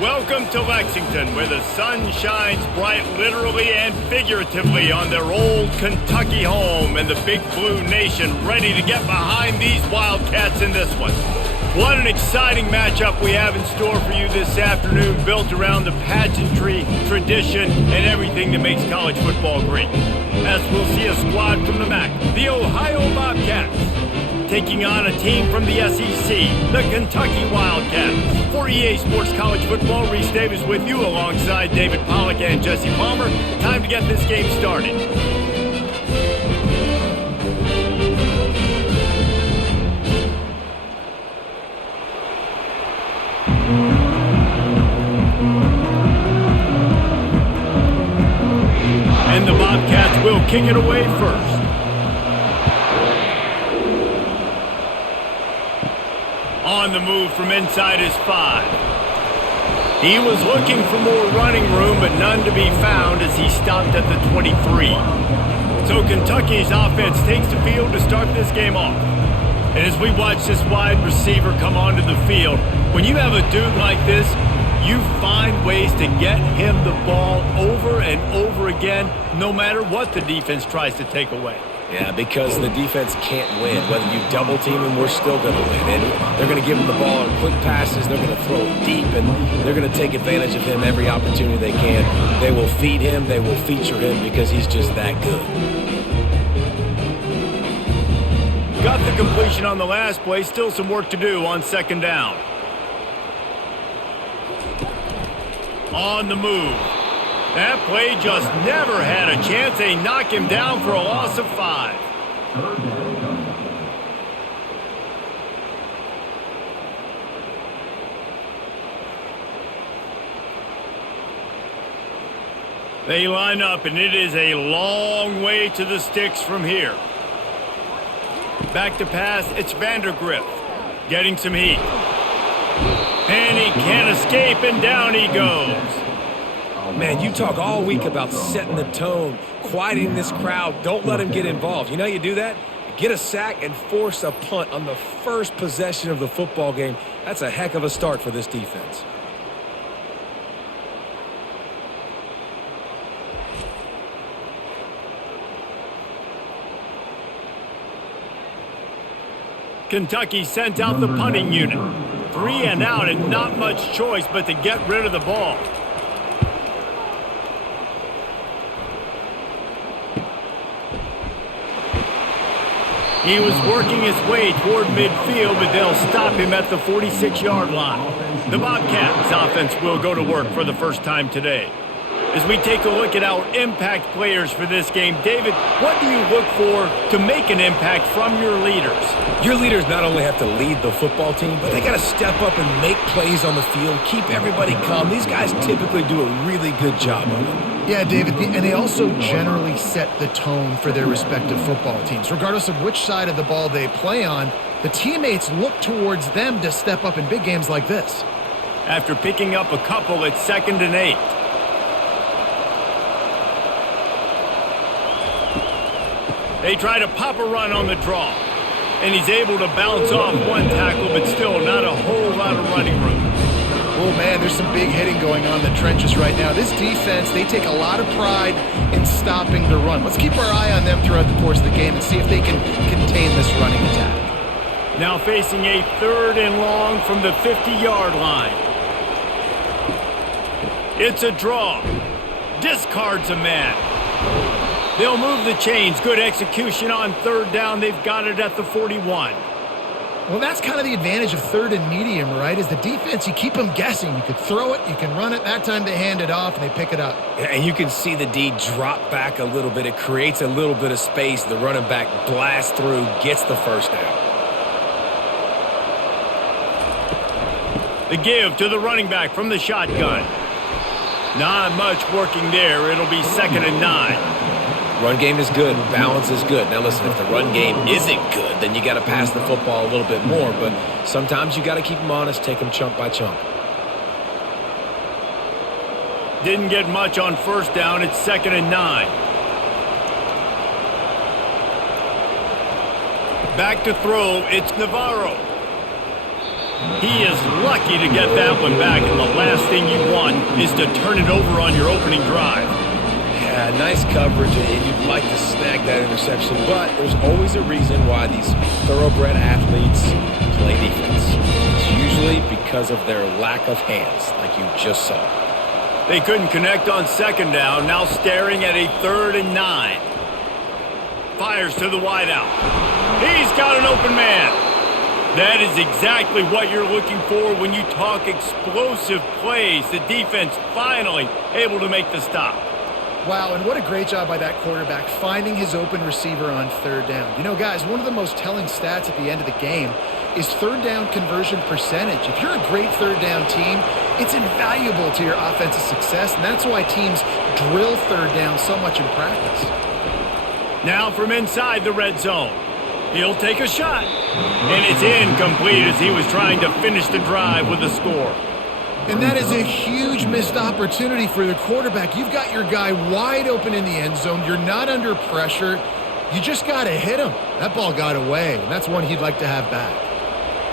Welcome to Lexington, where the sun shines bright literally and figuratively on their old Kentucky home, and the Big Blue Nation ready to get behind these Wildcats in this one. What an exciting matchup we have in store for you this afternoon, built around the pageantry, tradition, and everything that makes college football great. As we'll see a squad from the MAC, the Ohio Bobcats, taking on a team from the SEC, the Kentucky Wildcats. For EA Sports College Football, Reese Davis with you alongside David Pollack and Jesse Palmer. Time to get this game started. And the Bobcats will kick it away first. On the move from inside his 5. He was looking for more running room, but none to be found as he stopped at the 23. So Kentucky's offense takes the field to start this game off. And as we watch this wide receiver come onto the field, when you have a dude like this, you find ways to get him the ball over and over again, no matter what the defense tries to take away. Yeah, because the defense can't win. Whether you double team him, we're still going to win. And they're going to give him the ball in quick passes. They're going to throw it deep, and they're going to take advantage of him every opportunity they can. They will feed him. They will feature him because he's just that good. Got the completion on the last play. Still some work to do on second down. On the move. That play just never had a chance. They knock him down for a loss of 5. They line up, and it is a long way to the sticks from here. Back to pass, it's Vandergrift getting some heat. And he can't escape, and down he goes. Man, you talk all week about setting the tone, quieting this crowd. Don't let him get involved. You know how you do that? Get a sack and force a punt on the first possession of the football game. That's a heck of a start for this defense. Kentucky sent out the punting unit. 3 and out, and not much choice but to get rid of the ball. He was working his way toward midfield, but they'll stop him at the 46-yard line. The Bobcats offense will go to work for the first time today. As we take a look at our impact players for this game, David, what do you look for to make an impact from your leaders? Your leaders not only have to lead the football team, but they got to step up and make plays on the field, keep everybody calm. These guys typically do a really good job of it. Yeah, David, and they also generally set the tone for their respective football teams. Regardless of which side of the ball they play on, the teammates look towards them to step up in big games like this. After picking up a couple, it's 2nd and 8. They try to pop a run on the draw, and he's able to bounce off one tackle, but still not a whole lot of running room. Oh, man, there's some big hitting going on in the trenches right now. This defense, they take a lot of pride in stopping the run. Let's keep our eye on them throughout the course of the game and see if they can contain this running attack. Now facing a 3rd and long from the 50-yard line. It's a draw. Discards a man. They'll move the chains. Good execution on 3rd down. They've got it at the 41. Well, that's kind of the advantage of 3rd and medium, right? Is the defense, you keep them guessing. You could throw it, you can run it. That time they hand it off, and they pick it up. Yeah, and you can see the D drop back a little bit. It creates a little bit of space. The running back blasts through, gets the first down. The give to the running back from the shotgun. Not much working there. It'll be 2nd and 9. Run game is good. Balance is good. Now, listen, if the run game isn't good, then you got to pass the football a little bit more. But sometimes you got to keep them honest, take them chunk by chunk. Didn't get much on 1st down. It's 2nd and 9. Back to throw. It's Navarro. He is lucky to get that one back, and the last thing you want is to turn it over on your opening drive. Yeah, nice coverage, and you'd like to snag that interception, but there's always a reason why these thoroughbred athletes play defense. It's usually because of their lack of hands, like you just saw. They couldn't connect on second down, now staring at a 3rd and 9. Fires to the wideout. He's got an open man. That is exactly what you're looking for when you talk explosive plays. The defense finally able to make the stop. Wow, and what a great job by that quarterback finding his open receiver on 3rd down. You know, guys, one of the most telling stats at the end of the game is 3rd down conversion percentage. If you're a great 3rd down team, it's invaluable to your offensive success, and that's why teams drill 3rd down so much in practice. Now from inside the red zone. He'll take a shot, and it's incomplete as he was trying to finish the drive with a score. And that is a huge missed opportunity for the quarterback. You've got your guy wide open in the end zone. You're not under pressure. You just got to hit him. That ball got away, and that's one he'd like to have back.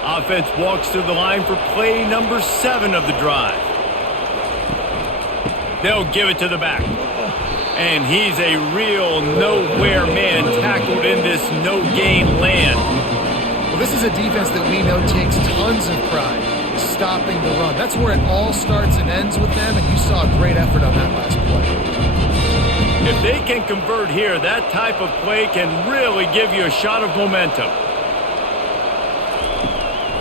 Offense walks to the line for play number 7 of the drive. They'll give it to the back. And he's a real nowhere man tackled in this no-gain land. Well, this is a defense that we know takes tons of pride stopping the run. That's where it all starts and ends with them, and you saw a great effort on that last play. If they can convert here, that type of play can really give you a shot of momentum.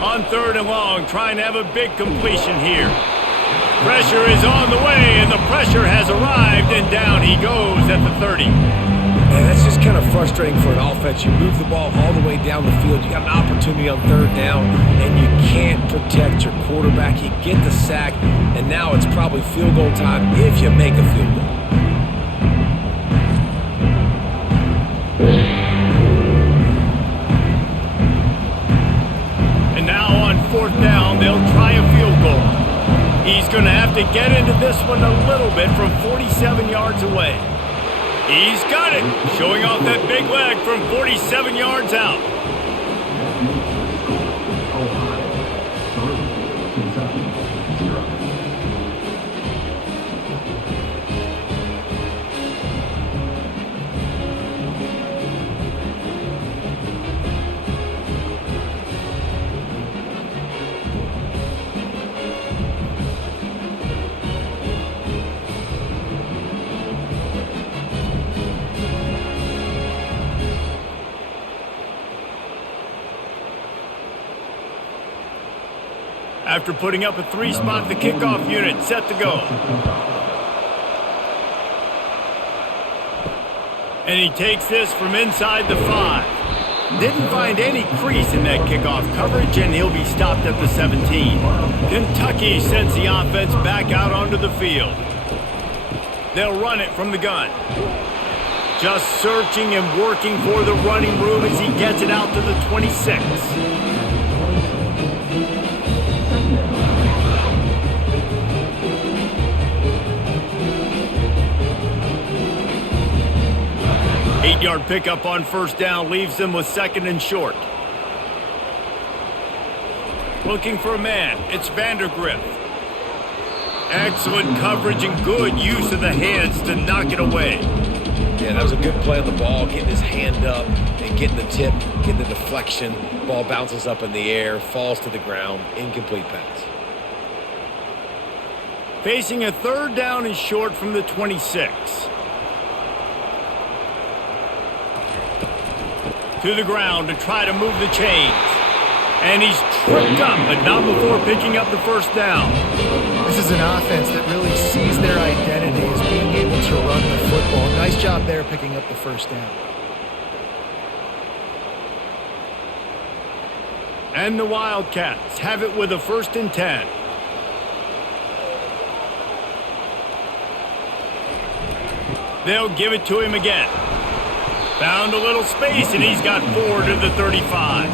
On 3rd and long, trying to have a big completion here. Pressure is on the way, and the pressure has arrived, and down he goes at the 30. And that's just kind of frustrating for an offense. You move the ball all the way down the field. You got an opportunity on 3rd down, and you can't protect your quarterback. You get the sack, and now it's probably field goal time if you make a field goal. And now on 4th down, they'll try a field goal. He's going to have to get into this one a little bit from 47 yards away. He's got it, showing off that big leg from 47 yards out. After putting up a 3-spot, the kickoff unit set to go. And he takes this from inside the 5. Didn't find any crease in that kickoff coverage, and he'll be stopped at the 17. Kentucky sends the offense back out onto the field. They'll run it from the gun. Just searching and working for the running room as he gets it out to the 26. 8-yard pickup on 1st down leaves them with 2nd and short. Looking for a man. It's Vandergriff. Excellent coverage and good use of the hands to knock it away. Yeah, that was a good play on the ball, getting his hand up and getting the tip, getting the deflection. Ball bounces up in the air, falls to the ground, incomplete pass. Facing a 3rd down and short from the 26. To the ground to try to move the chains. And he's tripped up, but not before picking up the 1st down. This is an offense that really sees their identity as being able to run the football. Nice job there picking up the 1st down. And the Wildcats have it with a 1st and 10. They'll give it to him again. Found a little space, and he's got 4 to the 35.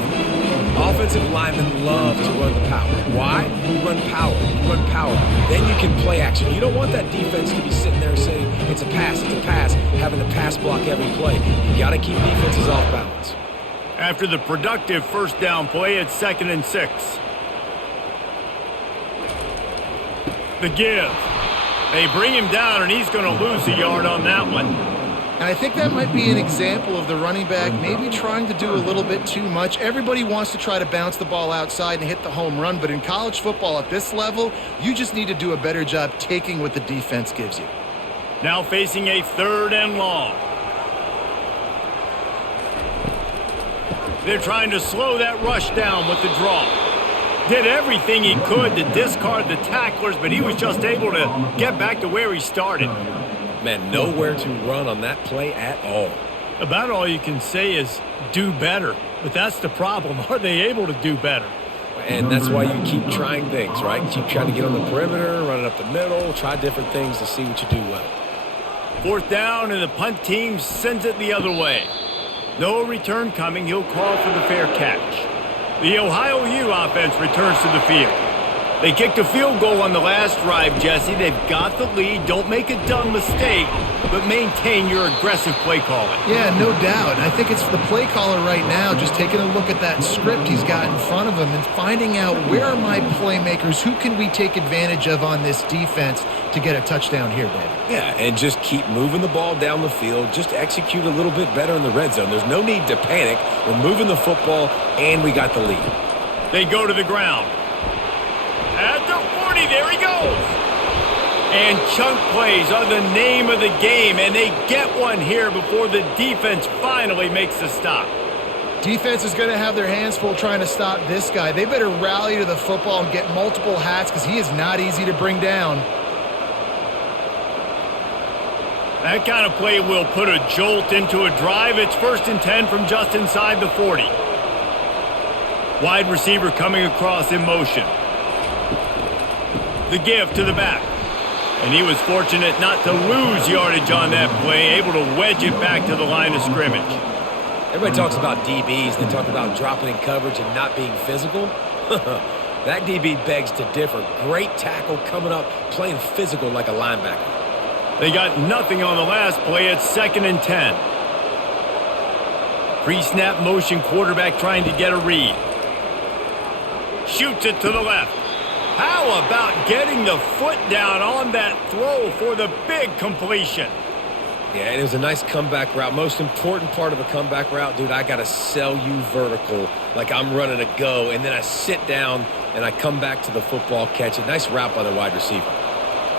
Offensive linemen love to run the power. Why? You run power. You run power. Then you can play action. You don't want that defense to be sitting there saying, it's a pass, having to pass block every play. You got to keep defenses off balance. After the productive 1st down play, it's 2nd and 6. The give. They bring him down, and he's going to lose a yard on that one. And I think that might be an example of the running back maybe trying to do a little bit too much. Everybody wants to try to bounce the ball outside and hit the home run, but in college football at this level, you just need to do a better job taking what the defense gives you. Now facing a 3rd and long. They're trying to slow that rush down with the draw. Did everything he could to discard the tacklers, but he was just able to get back to where he started. Man, nowhere to run on that play at all. About all you can say is do better. But that's the problem. Are they able to do better? And that's why you keep trying things, right? Keep trying to get on the perimeter, run it up the middle, try different things to see what you do well. 4th down, and the punt team sends it the other way. No return coming. He'll call for the fair catch. The Ohio U offense returns to the field. They kicked a field goal on the last drive, Jesse. They've got the lead. Don't make a dumb mistake, but maintain your aggressive play calling. Yeah, no doubt. And I think it's the play caller right now just taking a look at that script he's got in front of him and finding out where are my playmakers, who can we take advantage of on this defense to get a touchdown here, David. Yeah, and just keep moving the ball down the field. Just execute a little bit better in the red zone. There's no need to panic. We're moving the football, and we got the lead. They go to the ground. At the 40, there he goes. And chunk plays are the name of the game, and they get one here before the defense finally makes the stop. Defense is going to have their hands full trying to stop this guy. They better rally to the football and get multiple hats because he is not easy to bring down. That kind of play will put a jolt into a drive. It's 1st and 10 from just inside the 40. Wide receiver coming across in motion. The give to the back. And he was fortunate not to lose yardage on that play, able to wedge it back to the line of scrimmage. Everybody talks about DBs. They talk about dropping in coverage and not being physical. That DB begs to differ. Great tackle coming up, playing physical like a linebacker. They got nothing on the last play. It's 2nd and 10. Pre-snap motion quarterback trying to get a read. Shoots it to the left. How about getting the foot down on that throw for the big completion? Yeah, and it was a nice comeback route. Most important part of a comeback route, dude, I got to sell you vertical like I'm running a go, and then I sit down and I come back to the football, catch it. Nice route by the wide receiver.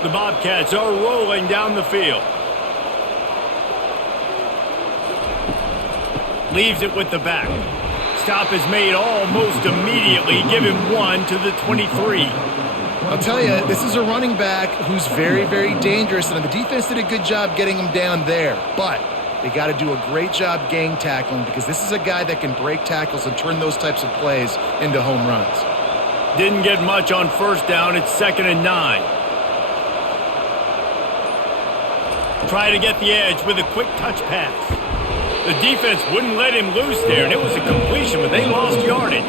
The Bobcats are rolling down the field. Leaves it with the back. Stop is made almost immediately. Give him one to the 23. I'll tell you, this is a running back who's very, very dangerous, and the defense did a good job getting him down there. But they got to do a great job gang tackling because this is a guy that can break tackles and turn those types of plays into home runs. Didn't get much on 1st down. It's 2nd and 9. Try to get the edge with a quick touch pass. The defense wouldn't let him loose there, and it was a completion, but they lost yardage.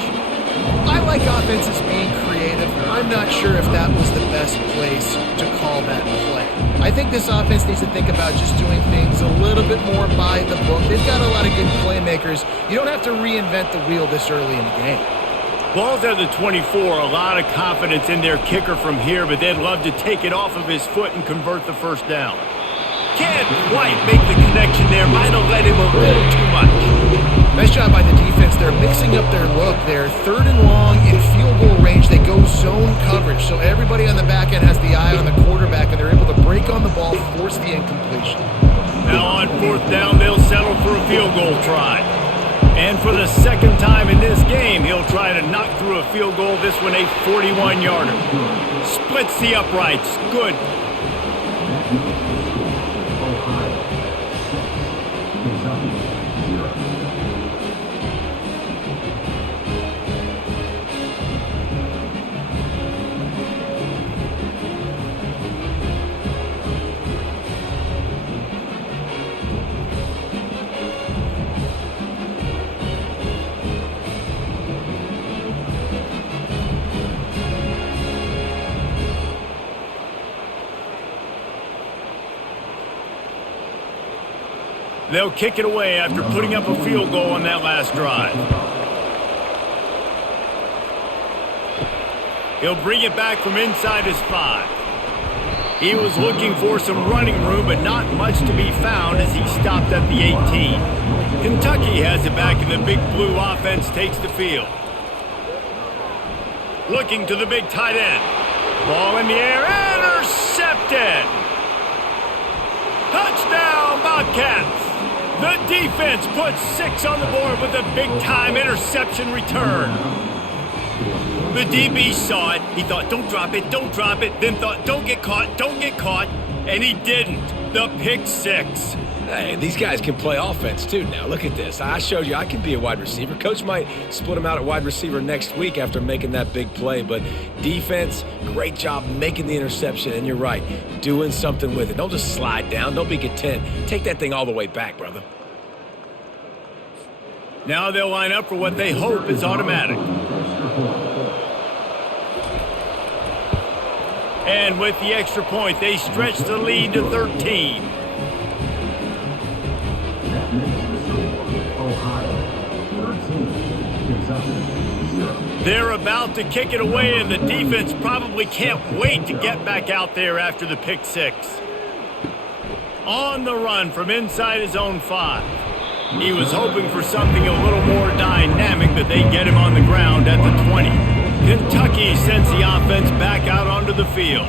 I like offenses being creative. I'm not sure if that was the best place to call that play. I think this offense needs to think about just doing things a little bit more by the book. They've got a lot of good playmakers. You don't have to reinvent the wheel this early in the game. Ball's at the 24. A lot of confidence in their kicker from here, but they'd love to take it off of his foot and convert the 1st down. Can't quite make the connection there. Might have let him a little too much. Nice job by the defense. They're mixing up their look. They're 3rd and long in field goal range. They go zone coverage. So everybody on the back end has the eye on the quarterback, and they're able to break on the ball, force the incompletion. Now on 4th down, they'll settle for a field goal try. And for the 2nd time in this game, he'll try to knock through a field goal. This one a 41-yarder. Splits the uprights. Good. They'll kick it away after putting up a field goal on that last drive. He'll bring it back from inside his 5. He was looking for some running room, but not much to be found as he stopped at the 18. Kentucky has it back, and the Big Blue offense takes the field. Looking to the big tight end. Ball in the air, intercepted! Touchdown, Bobcats! The defense puts 6 on the board with a big-time interception return. The DB saw it. He thought, don't drop it, don't drop it. Then thought, don't get caught, and he didn't. The pick 6. Hey, these guys can play offense too now. Look at this. I showed you I can be a wide receiver. Coach might split him out at wide receiver next week after making that big play. But defense, great job making the interception. And you're right, doing something with it. Don't just slide down. Don't be content. Take that thing all the way back, brother. Now they'll line up for what they hope is automatic. And with the extra point, they stretch the lead to 13. They're about to kick it away, and the defense probably can't wait to get back out there after the pick 6. On the run from inside his own 5. He was hoping for something a little more dynamic, but they get him on the ground at the 20. Kentucky sends the offense back out onto the field.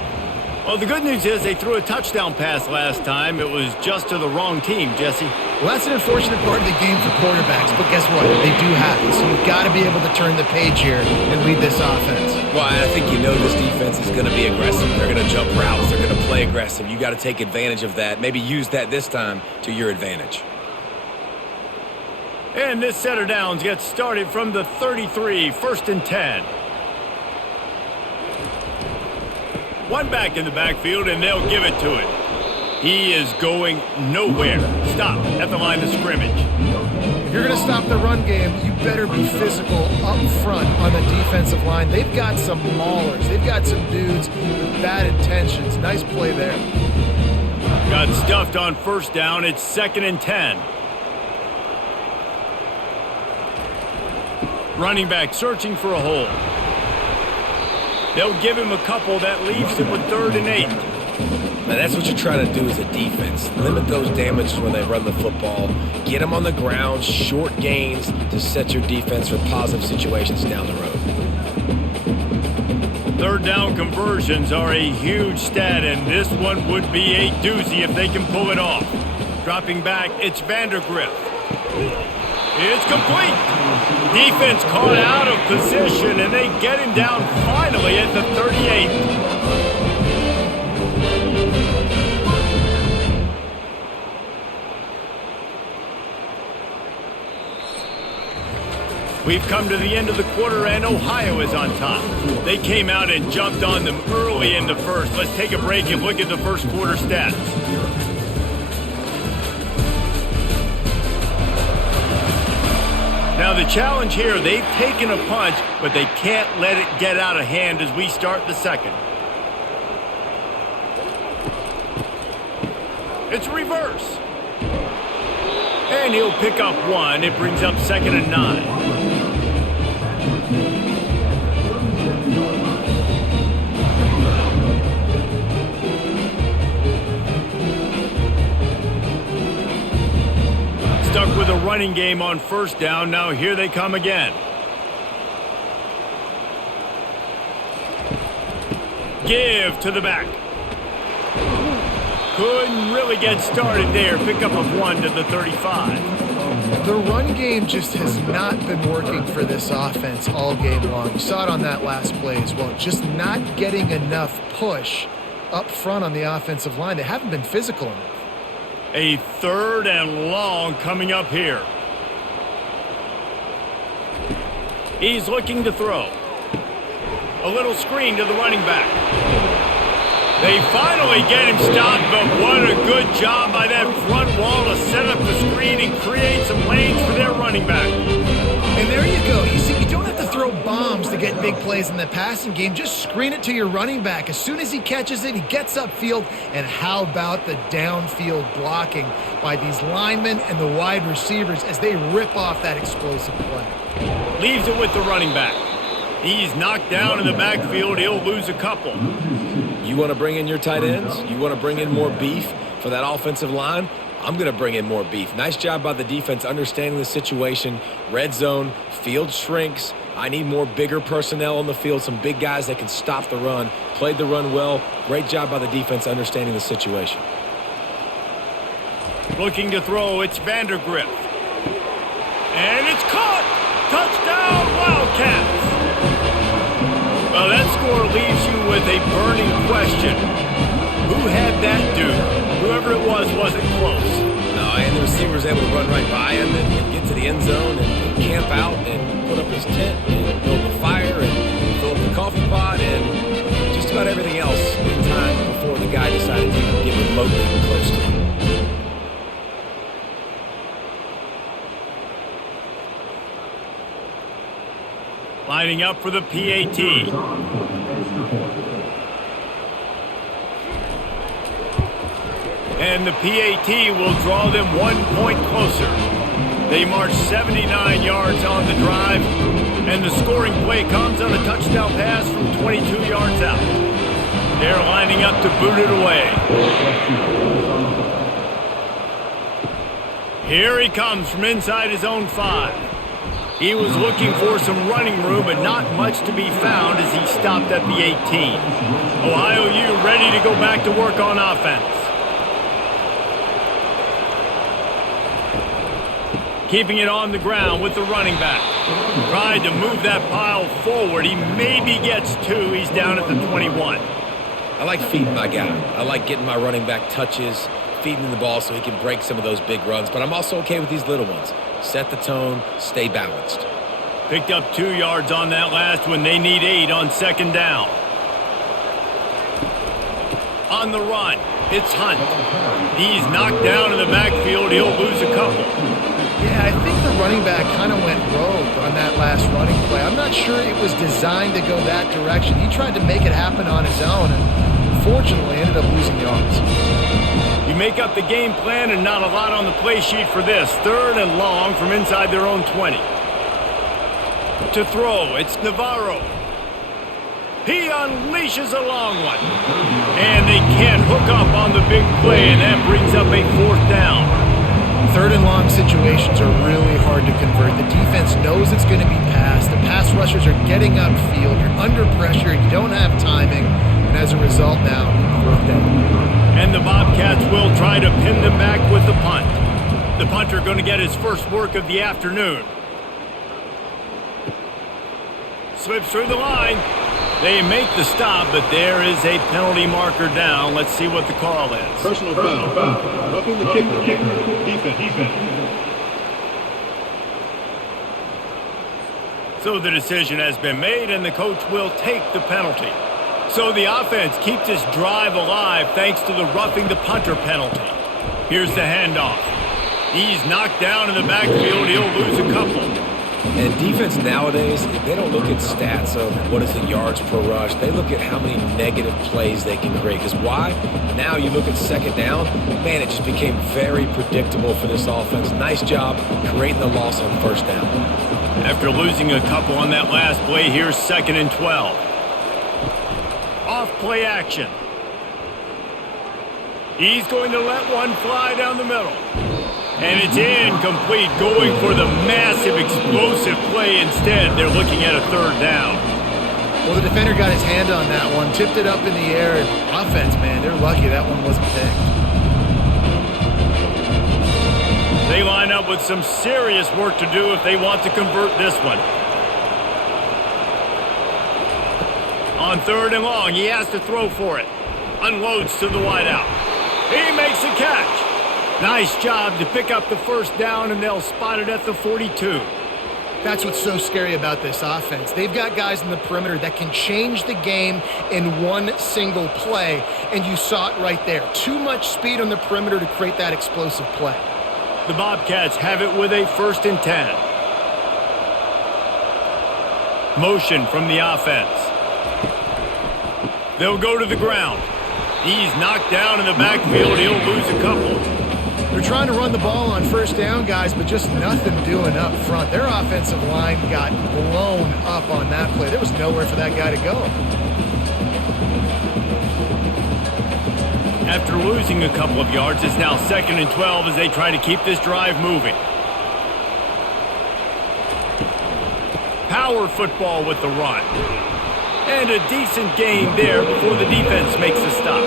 Well, the good news is they threw a touchdown pass last time. It was just to the wrong team, Jesse. Well, that's an unfortunate part of the game for quarterbacks, but guess what? They do happen, so you've got to be able to turn the page here and lead this offense. Well, I think you know this defense is going to be aggressive. They're going to jump routes. They're going to play aggressive. You got to take advantage of that. Maybe use that this time to your advantage. And this set of downs gets started from the 33, 1st and 10. One back in the backfield, and they'll give it to it. He is going nowhere. Stop at the line of scrimmage. If you're going to stop the run game, you better be physical up front on the defensive line. They've got some maulers. They've got some dudes with bad intentions. Nice play there. Got stuffed on 1st down. It's 2nd and 10. Running back searching for a hole. They'll give him a couple. That leaves him with 3rd and 8. Now that's what you're trying to do as a defense. Limit those damages when they run the football. Get them on the ground, short gains to set your defense for positive situations down the road. 3rd down conversions are a huge stat, and this one would be a doozy if they can pull it off. Dropping back, it's Vandergriff. It's complete. Defense caught out of position, and they get him down finally at the 38. We've come to the end of the quarter, and Ohio is on top. They came out and jumped on them early in the 1st. Let's take a break and look at the 1st quarter stats. Now the challenge here, they've taken a punch, but they can't let it get out of hand as we start the 2nd. It's reverse. And he'll pick up 1. It brings up 2nd and 9. Stuck with a running game on 1st down. Now here they come again. Give to the back. Couldn't really get started there. Pickup of 1 to the 35. The run game just has not been working for this offense all game long. You saw it on that last play as well. Just not getting enough push up front on the offensive line. They haven't been physical enough. A 3rd and long coming up here. He's looking to throw. A little screen to the running back. They finally get him stopped, but what a good job by that front wall to set up the screen and create some lanes for their running back. And there you go. You see, you don't have to throw bombs to get big plays in the passing game. Just screen it to your running back. As soon as he catches it, he gets upfield. And how about the downfield blocking by these linemen and the wide receivers as they rip off that explosive play? Leaves it with the running back. He's knocked down in the backfield. He'll lose a couple. You want to bring in your tight ends? You want to bring in more beef for that offensive line? I'm going to bring in more beef. Nice job by the defense understanding the situation. Red zone, field shrinks. I need more bigger personnel on the field, some big guys that can stop the run. Played the run well. Great job by the defense understanding the situation. Looking to throw, it's Vandergrift. And it's caught! Touchdown, Wildcats! Well, that score leaves you with a burning question. Who had that dude? Whoever it was wasn't close. No, and the receiver was able to run right by him and get to the end zone and camp out and put up his tent and build the fire and fill up the coffee pot and just about everything else in time before the guy decided to even get remotely close to him. Lining up for the PAT. And the PAT will draw them 1 point closer. They march 79 yards on the drive, and the scoring play comes on a touchdown pass from 22 yards out. They're lining up to boot it away. Here he comes from inside his own 5. He was looking for some running room, but not much to be found as he stopped at the 18. Ohio U ready to go back to work on offense. Keeping it on the ground with the running back. Tried to move that pile forward. He maybe gets 2. He's down at the 21. I like feeding my guy. I like getting my running back touches, feeding him the ball so he can break some of those big runs. But I'm also okay with these little ones. Set the tone, stay balanced. Picked up 2 yards on that last one. They need 8 on second down. On the run, it's Hunt. He's knocked down in the backfield. He'll lose a couple. Yeah, I think the running back kind of went rogue on that last running play. I'm not sure it was designed to go that direction. He tried to make it happen on his own and fortunately ended up losing yards. You make up the game plan and not a lot on the play sheet for this. 3rd and long from inside their own 20. To throw, it's Navarro. He unleashes a long one. And they can't hook up on the big play, and that brings up a 4th down. 3rd and long situations are really hard to convert. The defense knows it's going to be passed. The pass rushers are getting upfield. You're under pressure. You don't have timing. And as a result now, 4th down. And the Bobcats will try to pin them back with the punt. The punter going to get his first work of the afternoon. Slips through the line. They make the stop, but there is a penalty marker down. Let's see what the call is. Personal foul. Roughing the kicker. Defense. So the decision has been made, and the coach will take the penalty. So the offense keeps this drive alive thanks to the roughing the punter penalty. Here's the handoff. He's knocked down in the backfield. He'll lose a couple. And defense nowadays, they don't look at stats of what is the yards per rush. They look at how many negative plays they can create. Because why? Now you look at second down, man, it just became very predictable for this offense. Nice job creating the loss on first down. After losing a couple on that last play, here's 2nd and 12. Off play action. He's going to let one fly down the middle. And it's incomplete, going for the massive explosive play instead. They're looking at a 3rd down. Well, the defender got his hand on that one, tipped it up in the air. Offense, man, they're lucky that one wasn't picked. They line up with some serious work to do if they want to convert this one. On 3rd and long, he has to throw for it. Unloads to the wideout. He makes a catch. Nice job to pick up the first down, and they'll spot it at the 42. That's what's so scary about this offense. They've got guys in the perimeter that can change the game in one single play, and you saw it right there. Too much speed on the perimeter to create that explosive play. The Bobcats have it with a 1st and 10. Motion from the offense. They'll go to the ground. He's knocked down in the backfield. He'll lose a couple. They're trying to run the ball on first down, guys, but just nothing doing up front. Their offensive line got blown up on that play. There was nowhere for that guy to go. After losing a couple of yards, it's now 2nd and 12 as they try to keep this drive moving. Power football with the run. And a decent gain there before the defense makes a stop.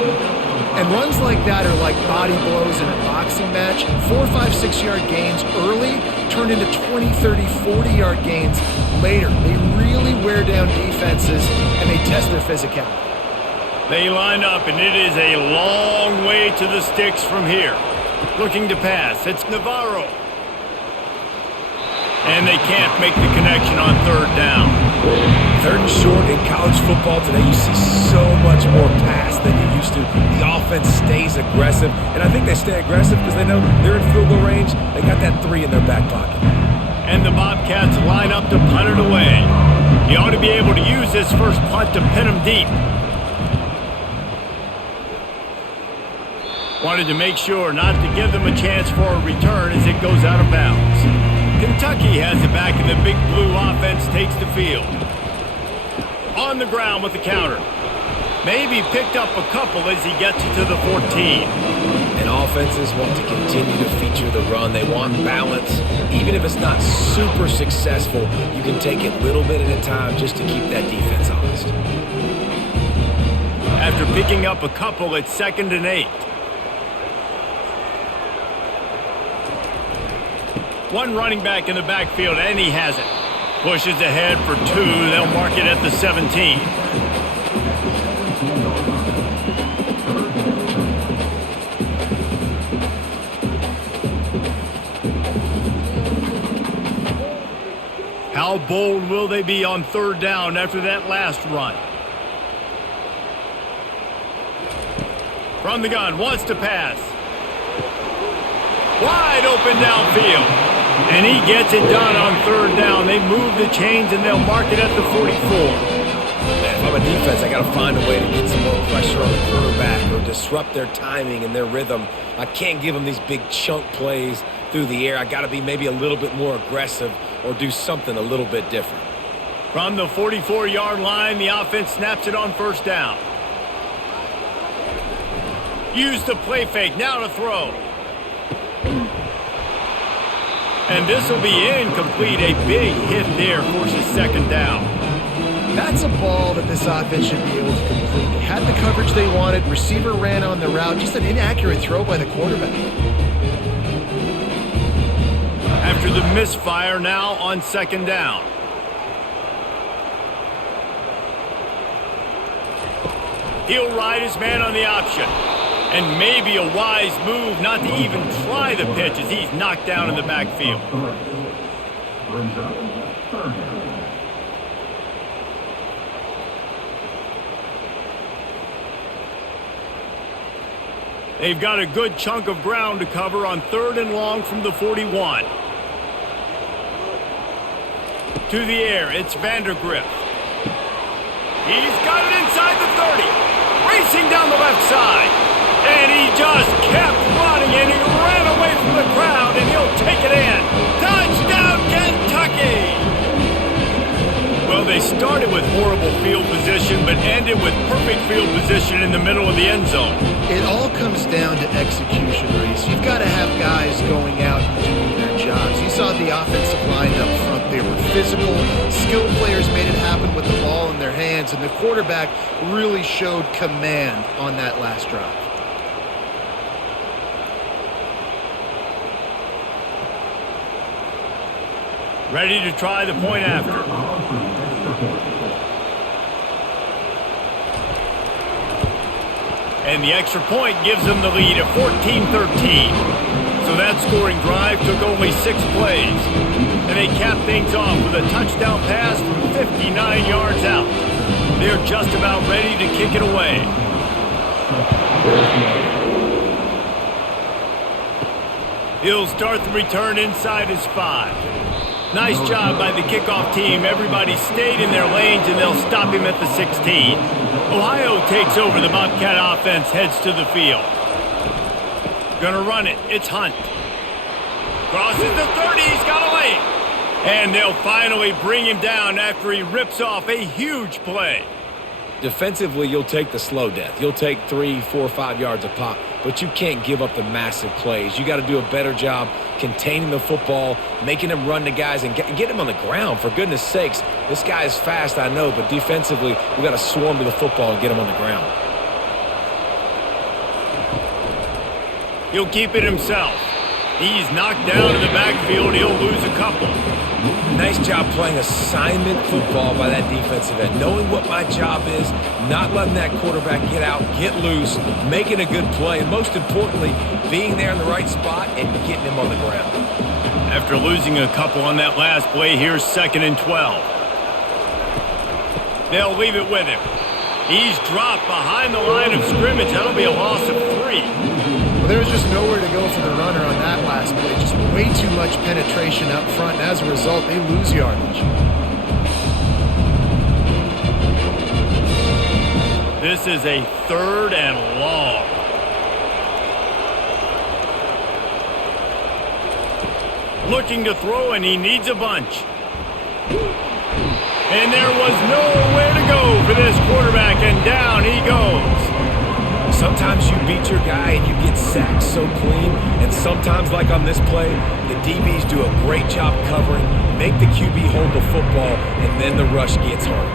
And runs like that are like body blows in a boxing match. 4, 5, 6-yard gains early turn into 20, 30, 40-yard gains later. They really wear down defenses, and they test their physicality. They line up, and it is a long way to the sticks from here. Looking to pass. It's Navarro. And they can't make the connection on 3rd down. 3rd and short in college football today, you see so much more pass than you used to. The offense stays aggressive, and I think they stay aggressive because they know they're in field goal range. They got that 3 in their back pocket. And the Bobcats line up to punt it away. He ought to be able to use this first punt to pin them deep. Wanted to make sure not to give them a chance for a return as it goes out of bounds. Kentucky has it back, and the Big Blue offense takes the field. On the ground with the counter. Maybe picked up a couple as he gets it to the 14. And offenses want to continue to feature the run. They want balance. Even if it's not super successful, you can take it little bit at a time just to keep that defense honest. After picking up a couple, it's 2nd and 8. One running back in the backfield, and he has it. Pushes ahead for 2. They'll mark it at the 17. How bold will they be on 3rd down after that last run? From the gun, wants to pass. Wide open downfield. And he gets it done on 3rd down. They move the chains, and they'll mark it at the 44. Man, if I'm a defense, I got to find a way to get some more pressure on the quarterback or disrupt their timing and their rhythm. I can't give them these big chunk plays through the air. I got to be maybe a little bit more aggressive or do something a little bit different. From the 44-yard line, the offense snaps it on 1st down. Use the play fake. Now to throw. And this will be incomplete. A big hit there forces 2nd down. That's a ball that this offense should be able to complete. They had the coverage they wanted. Receiver ran on the route. Just an inaccurate throw by the quarterback. After the misfire, now on 2nd down. He'll ride his man on the option. And maybe a wise move not to even try the pitch as he's knocked down in the backfield. They've got a good chunk of ground to cover on 3rd and long from the 41. To the air, it's Vandergriff. He's got it inside the 30. Racing down the left side. And he just kept running, and he ran away from the crowd, and he'll take it in. Touchdown, Kentucky! Well, they started with horrible field position, but ended with perfect field position in the middle of the end zone. It all comes down to execution, Reese. You've got to have guys going out and doing their jobs. You saw the offensive line up front. They were physical. Skilled players made it happen with the ball in their hands, and the quarterback really showed command on that last drive. Ready to try the point after. And the extra point gives them the lead at 14-13. So that scoring drive took only 6 plays. And they cap things off with a touchdown pass from 59 yards out. They're just about ready to kick it away. He'll start the return inside his 5. Nice job by the kickoff team. Everybody stayed in their lanes, and they'll stop him at the 16. Ohio takes over. The Bobcat offense heads to the field. Gonna run it. It's Hunt. Crosses the 30. He's got a lane. And they'll finally bring him down after he rips off a huge play. Defensively, you'll take the slow death. You'll take 3, 4, 5 yards a pop, but you can't give up the massive plays. You got to do a better job containing the football, making them run to guys, and get him on the ground. For goodness sakes, this guy is fast, I know, but defensively, we got to swarm to the football and get him on the ground. He'll keep it himself. He's knocked down in the backfield. He'll lose a couple. Nice job playing assignment football by that defensive end. Knowing what my job is, not letting that quarterback get out, get loose, making a good play, and most importantly, being there in the right spot and getting him on the ground. After losing a couple on that last play, here's 2nd and 12. They'll leave it with him. He's dropped behind the line of scrimmage. That'll be a loss of 3. Well, there was just nowhere to go for the runner on that last play. Just way too much penetration up front, and as a result, they lose yardage. This is a 3rd and long. Looking to throw, and he needs a bunch. And there was nowhere to go for this quarterback, and down he goes. Sometimes you beat your guy and you get sacked so clean, and sometimes, like on this play, the DBs do a great job covering, make the QB hold the football, and then the rush gets home.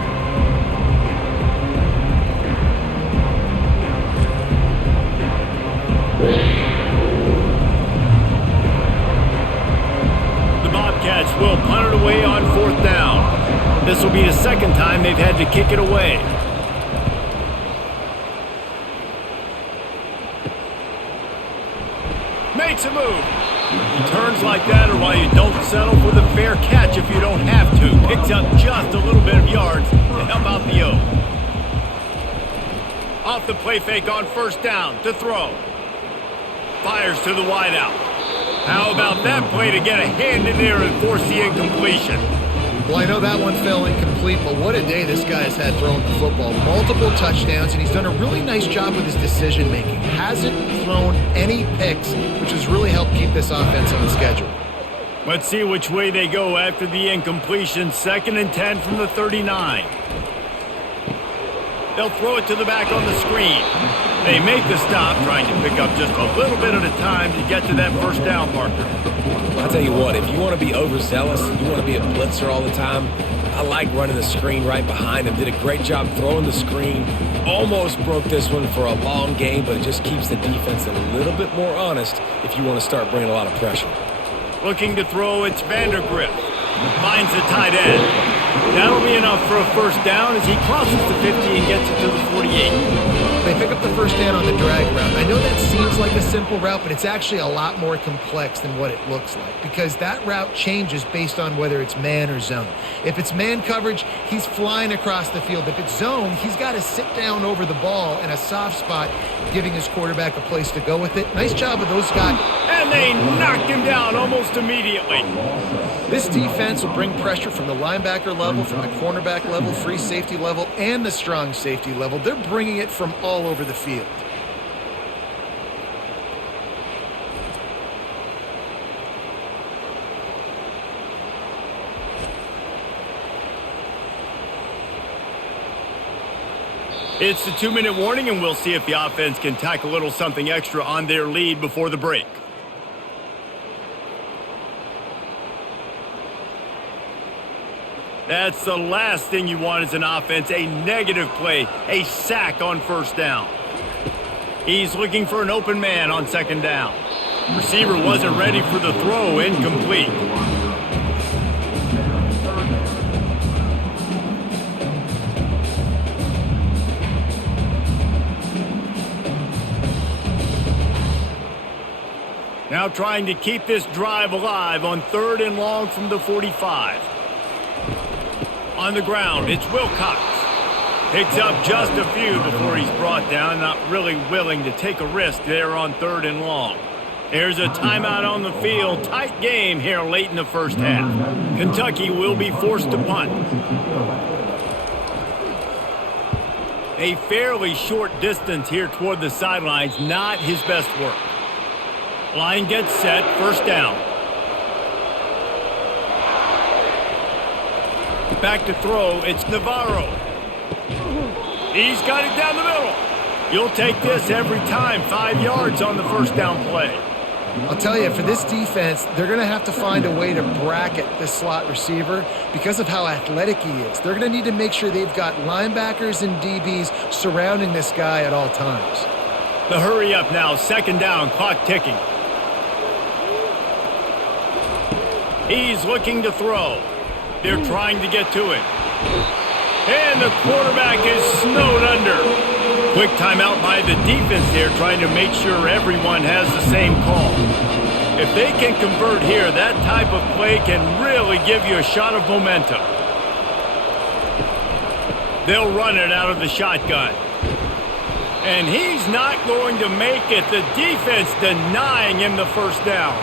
The Bobcats will punt it away on 4th down. This will be the 2nd time they've had to kick it away. Makes a move. He turns like that, or why you don't settle for the fair catch if you don't have to. Picks up just a little bit of yards to help out the O. Off the play fake on 1st down to throw. Fires to the wideout. How about that play to get a hand in there and force the incompletion? Well, I know that one fell incomplete, but what a day this guy has had throwing the football. Multiple touchdowns, and he's done a really nice job with his decision-making. Hasn't thrown any picks, which has really helped keep this offense on schedule. Let's see which way they go after the incompletion. 2nd and 10 from the 39. They'll throw it to the back on the screen. They make the stop, trying to pick up just a little bit at a time to get to that 1st down marker. I'll tell you what, if you want to be overzealous, you want to be a blitzer all the time, I like running the screen right behind him. Did a great job throwing the screen. Almost broke this one for a long game, but it just keeps the defense a little bit more honest if you want to start bringing a lot of pressure. Looking to throw, it's Vandergrift. Finds the tight end. That'll be enough for a 1st down as he crosses the 50 and gets it to the 48. They pick up the 1st down on the drag route. I know that seems like a simple route, but it's actually a lot more complex than what it looks like, because that route changes based on whether it's man or zone. If it's man coverage, he's flying across the field. If it's zone, he's got to sit down over the ball in a soft spot, giving his quarterback a place to go with it. Nice job of those guys. And they knocked him down almost immediately. This defense will bring pressure from the linebacker level, from the cornerback level, free safety level, and the strong safety level. They're bringing it from all over the field. It's the 2-minute warning, and we'll see if the offense can tack a little something extra on their lead before the break. That's the last thing you want as an offense, a negative play, a sack on 1st down. He's looking for an open man on 2nd down. Receiver wasn't ready for the throw, incomplete. Now trying to keep this drive alive on 3rd and long from the 45. On the ground, it's Wilcox. Picks up just a few before he's brought down, not really willing to take a risk there on 3rd and long. There's a timeout on the field. Tight game here late in the 1st half. Kentucky will be forced to punt. A fairly short distance here toward the sidelines, not his best work. Line gets set, 1st down. Back to throw, it's Navarro. He's got it down the middle. You'll take this every time. 5 yards on the first down play. I'll tell you, for this defense, they're going to have to find a way to bracket this slot receiver because of how athletic he is. They're going to need to make sure they've got linebackers and DBs surrounding this guy at all times. The hurry up now, second down, clock ticking. He's looking to throw. They're trying to get to him. And the quarterback is snowed under. Quick timeout by the defense here, trying to make sure everyone has the same call. If they can convert here, that type of play can really give you a shot of momentum. They'll run it out of the shotgun. And he's not going to make it. The defense denying him the first down.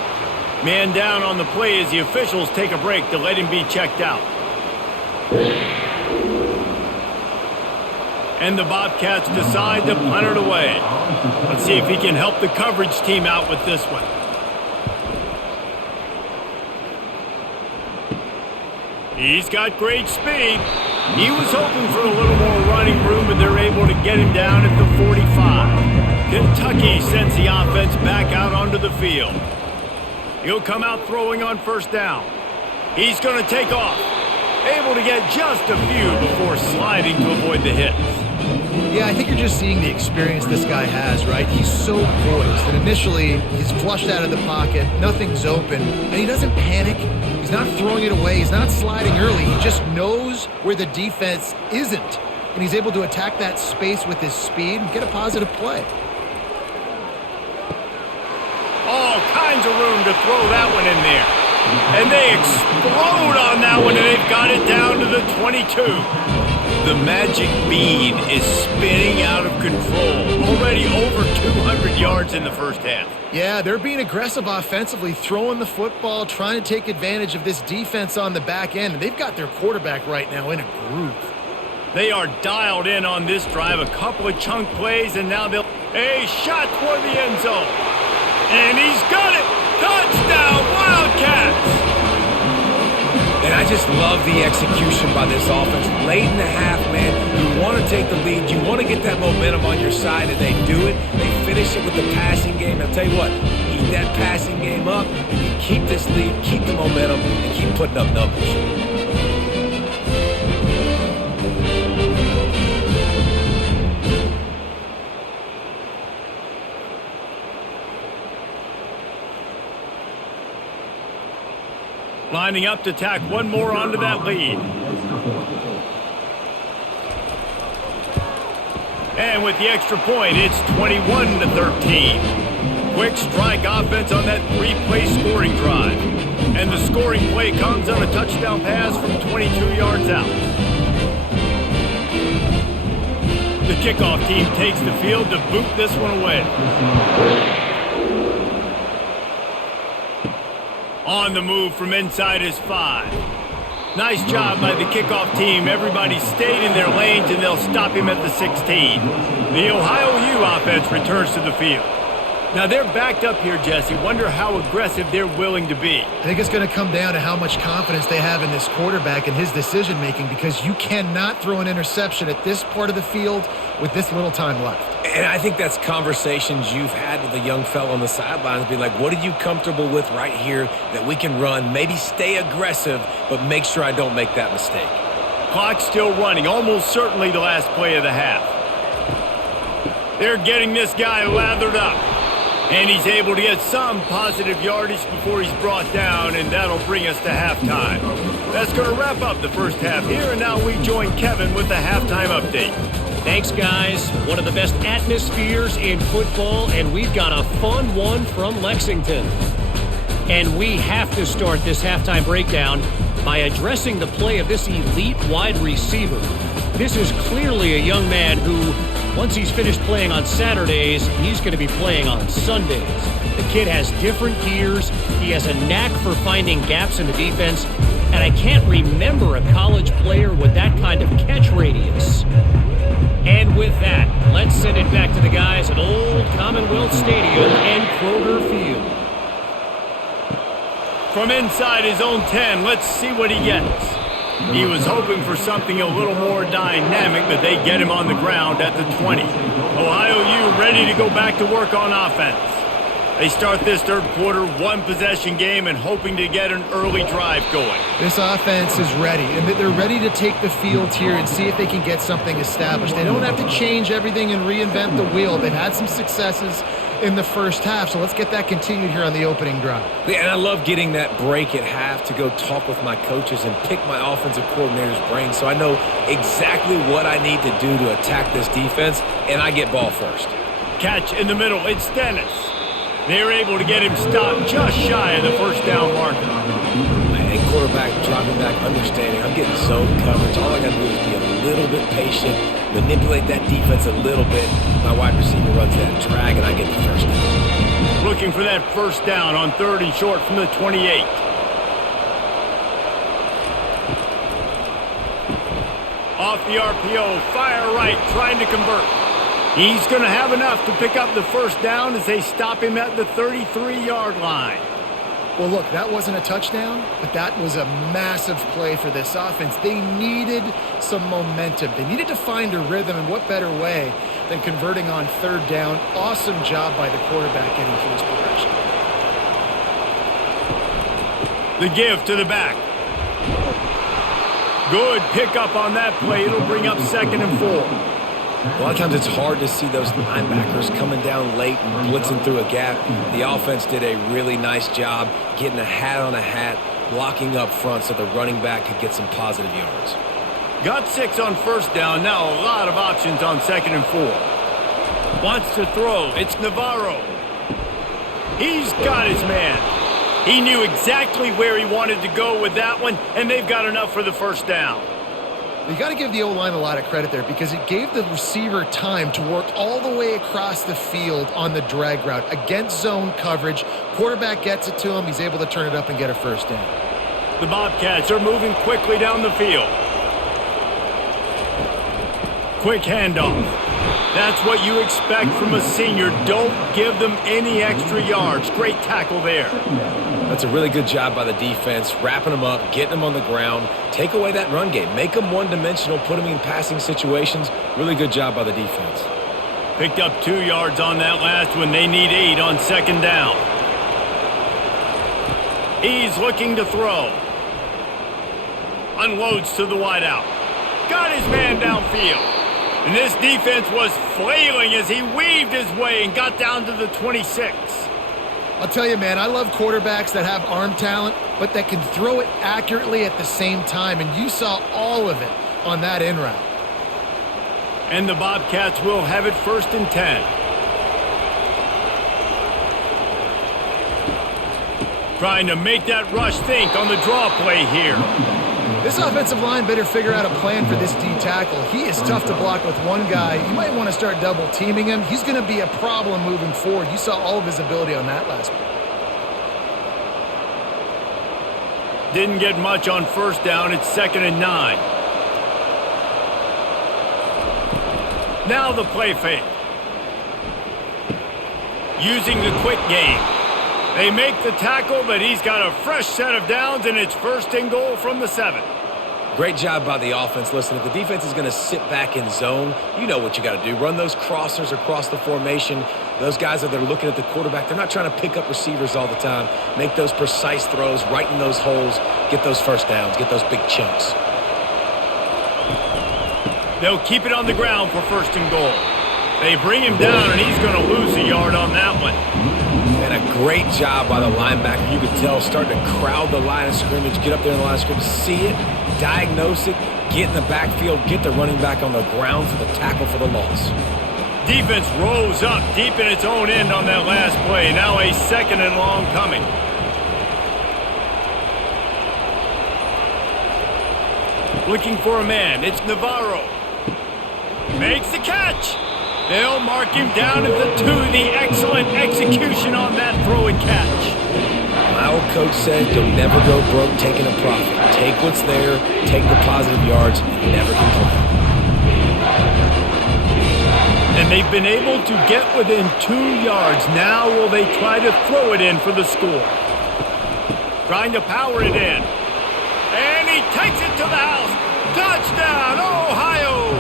Man down on the play as the officials take a break to let him be checked out. And the Bobcats decide to punt it away. Let's see if he can help the coverage team out with this one. He's got great speed. He was hoping for a little more running room, but they're able to get him down at the 45. Kentucky sends the offense back out onto the field. He'll come out throwing on first down. He's going to take off. Able to get just a few before sliding to avoid the hits. Yeah, I think you're just seeing the experience this guy has, right? He's so poised that initially he's flushed out of the pocket, nothing's open, and he doesn't panic. He's not throwing it away. He's not sliding early. He just knows where the defense isn't, and he's able to attack that space with his speed and get a positive play. All kinds of room to throw that one in there. And they explode on that one, and they've got it down to the 22. The magic bean is spinning out of control. Already over 200 yards in the first half. Yeah, they're being aggressive offensively, throwing the football, trying to take advantage of this defense on the back end. And they've got their quarterback right now in a groove. They are dialed in on this drive. A couple of chunk plays, and now they'll... A shot toward the end zone. And he's got it! Touchdown, Wildcats! And I just love the execution by this offense. Late in the half, man, you want to take the lead. You want to get that momentum on your side, and they do it. They finish it with the passing game. I'll tell you what, keep that passing game up, and you keep this lead, keep the momentum, and keep putting up numbers. Lining up to tack one more onto that lead. And with the extra point, it's 21-13. Quick strike offense on that three-play scoring drive. And the scoring play comes on a touchdown pass from 22 yards out. The kickoff team takes the field to boot this one away. On the move from inside his 5. Nice job by the kickoff team. Everybody stayed in their lanes, and they'll stop him at the 16. The Ohio U offense returns to the field. Now they're backed up here, Jesse. Wonder how aggressive they're willing to be. I think it's going to come down to how much confidence they have in this quarterback and his decision-making, because you cannot throw an interception at this part of the field with this little time left. And I think that's conversations you've had with a young fellow on the sidelines, being like, what are you comfortable with right here that we can run? Maybe stay aggressive, but make sure I don't make that mistake. Clock's still running, almost certainly the last play of the half. They're getting this guy lathered up. And he's able to get some positive yardage before he's brought down, and that'll bring us to halftime. That's going to wrap up the first half here, and now we join Kevin with the halftime update. Thanks, guys. One of the best atmospheres in football, and we've got a fun one from Lexington. And we have to start this halftime breakdown by addressing the play of this elite wide receiver. This is clearly a young man who, once he's finished playing on Saturdays, he's going to be playing on Sundays. The kid has different gears. He has a knack for finding gaps in the defense. And I can't remember a college player with that kind of catch radius. And with that, let's send it back to the guys at Old Commonwealth Stadium and Kroger Field. From inside his own 10, let's see what he gets. He was hoping for something a little more dynamic, but they get him on the ground at the 20. Ohio U ready to go back to work on offense. They start this third quarter one-possession game and hoping to get an early drive going. This offense is ready, and they're ready to take the field here and see if they can get something established. They don't have to change everything and reinvent the wheel. They've had some successes in the first half, so let's get that continued here on the opening drive. Yeah, and I love getting that break at half to go talk with my coaches and pick my offensive coordinator's brain so I know exactly what I need to do to attack this defense, and I get ball first. Catch in the middle. It's Dennis. They're able to get him stopped just shy of the first down marker. And quarterback dropping back, understanding I'm getting zone coverage. All I got to do is be a little bit patient, manipulate that defense a little bit. My wide receiver runs that drag, and I get the first down. Looking for that first down on 3rd and short from the 28. Off the RPO, fire right, trying to convert. He's going to have enough to pick up the first down as they stop him at the 33-yard line. Well, look, that wasn't a touchdown, but that was a massive play for this offense. They needed some momentum. They needed to find a rhythm, and what better way than converting on 3rd down. Awesome job by the quarterback getting through his progression. The give to the back. Good pickup on that play. It'll bring up 2nd and 4. A lot of times it's hard to see those linebackers coming down late and blitzing through a gap. The offense did a really nice job getting a hat on a hat, blocking up front so the running back could get some positive yards. Got 6 on first down. Now a lot of options on 2nd and 4. Wants to throw. It's Navarro. He's got his man. He knew exactly where he wanted to go with that one, and they've got enough for the first down. You got to give the O-line a lot of credit there because it gave the receiver time to work all the way across the field on the drag route against zone coverage. Quarterback gets it to him. He's able to turn it up and get a first down. The Bobcats are moving quickly down the field. Quick handoff. That's what you expect from a senior. Don't give them any extra yards. Great tackle there. That's a really good job by the defense, wrapping them up, getting them on the ground, take away that run game, make them one-dimensional, put them in passing situations. Really good job by the defense. Picked up 2 yards on that last one. They need 8 on 2nd down. He's looking to throw. Unloads to the wideout. Got his man downfield. And this defense was flailing as he weaved his way and got down to the 26. I'll tell you, man, I love quarterbacks that have arm talent, but that can throw it accurately at the same time, and you saw all of it on that in route. And the Bobcats will have it 1st and 10. Trying to make that rush think on the draw play here. This offensive line better figure out a plan for this D tackle. He is tough to block with one guy. You might want to start double teaming him. He's going to be a problem moving forward. You saw all of his ability on that last play. Didn't get much on first down. It's 2nd and 9. Now the play fake. Using the quick game. They make the tackle, but he's got a fresh set of downs, and it's 1st and goal from the 7. Great job by the offense. Listen, if the defense is going to sit back in zone, you know what you got to do. Run those crossers across the formation. Those guys that are looking at the quarterback, they're not trying to pick up receivers all the time. Make those precise throws, right in those holes, get those first downs, get those big chunks. They'll keep it on the ground for 1st and goal. They bring him down, and he's going to lose a yard on that one. And a great job by the linebacker. You could tell starting to crowd the line of scrimmage, get up there in the line of scrimmage, see it, diagnose it, get in the backfield, get the running back on the ground for the tackle for the loss. Defense rose up deep in its own end on that last play. Now a 2nd and long coming. Looking for a man. It's Navarro. Makes the catch. They'll mark him down at the 2. The excellent execution on that throw and catch. My old coach said, you'll never go broke taking a profit. Take what's there, take the positive yards, and never complain. And they've been able to get within 2 yards. Now will they try to throw it in for the score? Trying to power it in. And he takes it to the house. Touchdown, Ohio!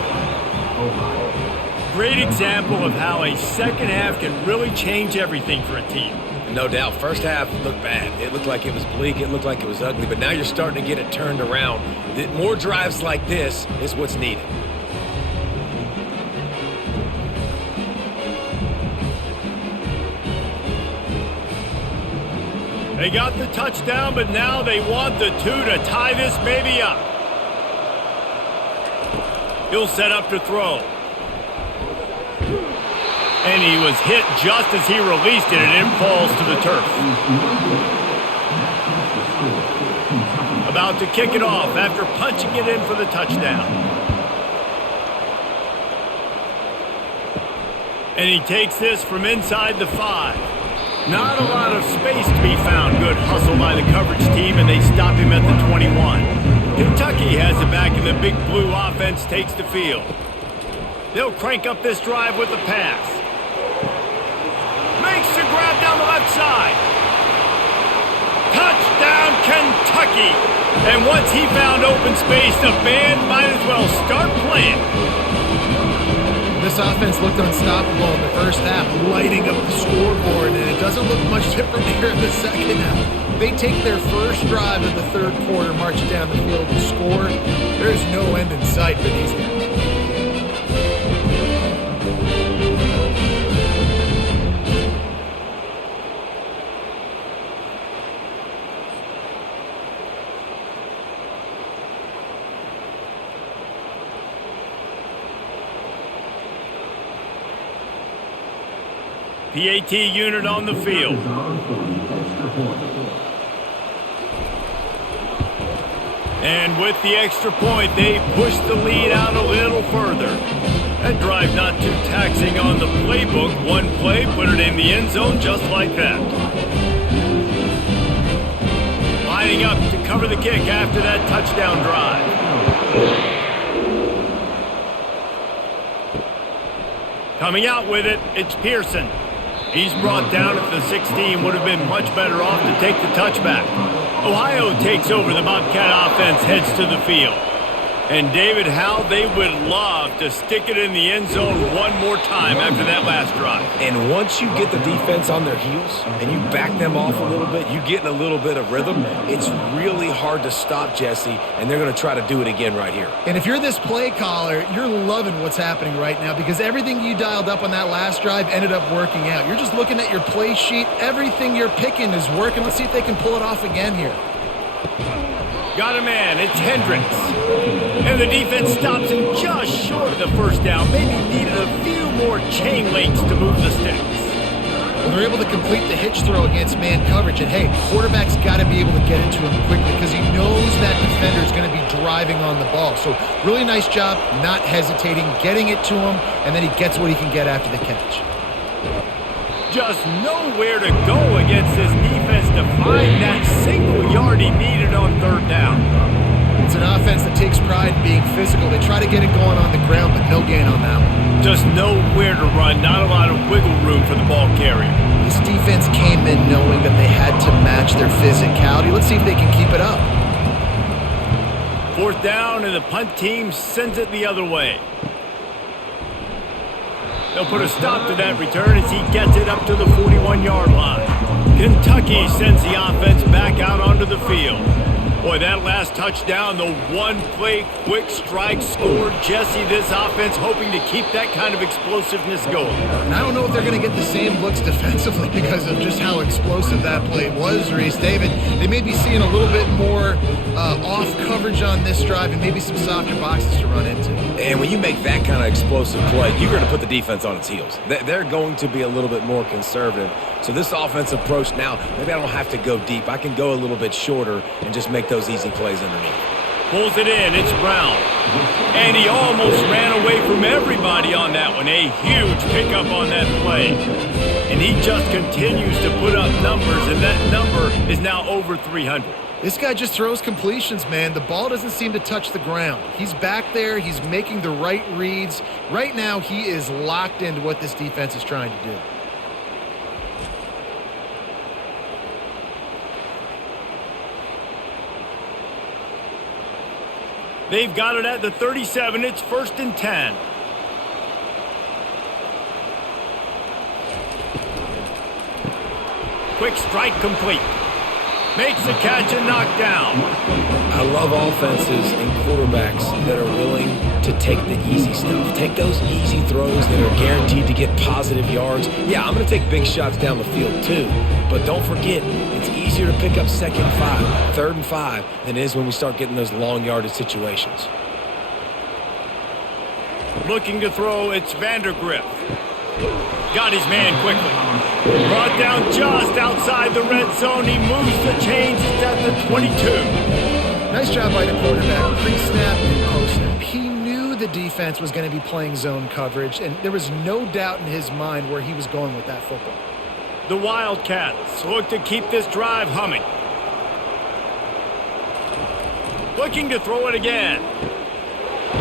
Great example of how a second half can really change everything for a team. No doubt. First half looked bad. It looked like it was bleak. It looked like it was ugly. But now you're starting to get it turned around. More drives like this is what's needed. They got the touchdown, but now they want the 2 to tie this baby up. He'll set up to throw. And he was hit just as he released it, and it falls to the turf. About to kick it off after punching it in for the touchdown. And he takes this from inside the 5. Not a lot of space to be found. Good hustle by the coverage team, and they stop him at the 21. Kentucky has it back, and the Big Blue offense takes the field. They'll crank up this drive with a pass. Makes the grab down the left side. Touchdown, Kentucky! And once he found open space, the band might as well start playing. This offense looked unstoppable in the first half, lighting up the scoreboard, and it doesn't look much different here in the second half. They take their first drive of the third quarter, march down the field and score. There's no end in sight for these guys. PAT unit on the field. And with the extra point, they push the lead out a little further. That drive not too taxing on the playbook. One play, put it in the end zone just like that. Lining up to cover the kick after that touchdown drive. Coming out with it, it's Pearson. He's brought down at the 16, would have been much better off to take the touchback. Ohio takes over, the Bobcat offense heads to the field. And David, how they would love to stick it in the end zone one more time after that last drive. And once you get the defense on their heels and you back them off a little bit, you get in a little bit of rhythm, it's really hard to stop, Jesse, and they're going to try to do it again right here. And if you're this play caller, you're loving what's happening right now because everything you dialed up on that last drive ended up working out. You're just looking at your play sheet. Everything you're picking is working. Let's see if they can pull it off again here. Got a man, it's Hendricks. And the defense stops him just short of the first down. Maybe needed a few more chain links to move the sticks. Well, they're able to complete the hitch throw against man coverage. And, hey, quarterback's got to be able to get it to him quickly because he knows that defender's going to be driving on the ball. So really nice job not hesitating, getting it to him, and then he gets what he can get after the catch. Just nowhere to go against this defense to find that single yard he needed on third down. It's an offense that takes pride in being physical. They try to get it going on the ground, but no gain on that one. Just nowhere to run, not a lot of wiggle room for the ball carrier. This defense came in knowing that they had to match their physicality. Let's see if they can keep it up. Fourth down, and the punt team sends it the other way. They'll put a stop to that return as he gets it up to the 41-yard line. Kentucky sends the offense back out onto the field. Boy, that last touchdown, the one-play quick strike score. Jesse, this offense hoping to keep that kind of explosiveness going. And I don't know if they're going to get the same looks defensively because of just how explosive that play was, Reese. David, they may be seeing a little bit more off coverage on this drive and maybe some softer boxes to run into. And when you make that kind of explosive play, you're going to put the defense on its heels. They're going to be a little bit more conservative. So this offensive approach now, maybe I don't have to go deep. I can go a little bit shorter and just make those easy plays underneath. Pulls it in, it's Brown. And he almost ran away from everybody on that one. A huge pickup on that play. And he just continues to put up numbers, and that number is now over 300. This guy just throws completions, man. The ball doesn't seem to touch the ground. He's back there. He's making the right reads. Right now, he is locked into what this defense is trying to do. They've got it at the 37. It's 1st and 10. Quick strike complete. Makes the catch and knocked down. I love offenses and quarterbacks that are willing to take the easy stuff. Take those easy throws that are guaranteed to get positive yards. Yeah, I'm going to take big shots down the field too. But don't forget, it's easier to pick up 2nd and 5, 3rd and 5 than it is when we start getting those long yardage situations. Looking to throw, it's Vandergriff. Got his man quickly. Brought down just outside the red zone. He moves the chains. It's at the 22. Nice job by the quarterback, pre-snap and post-snap. He knew the defense was going to be playing zone coverage, and there was no doubt in his mind where he was going with that football. The Wildcats look to keep this drive humming. Looking to throw it again.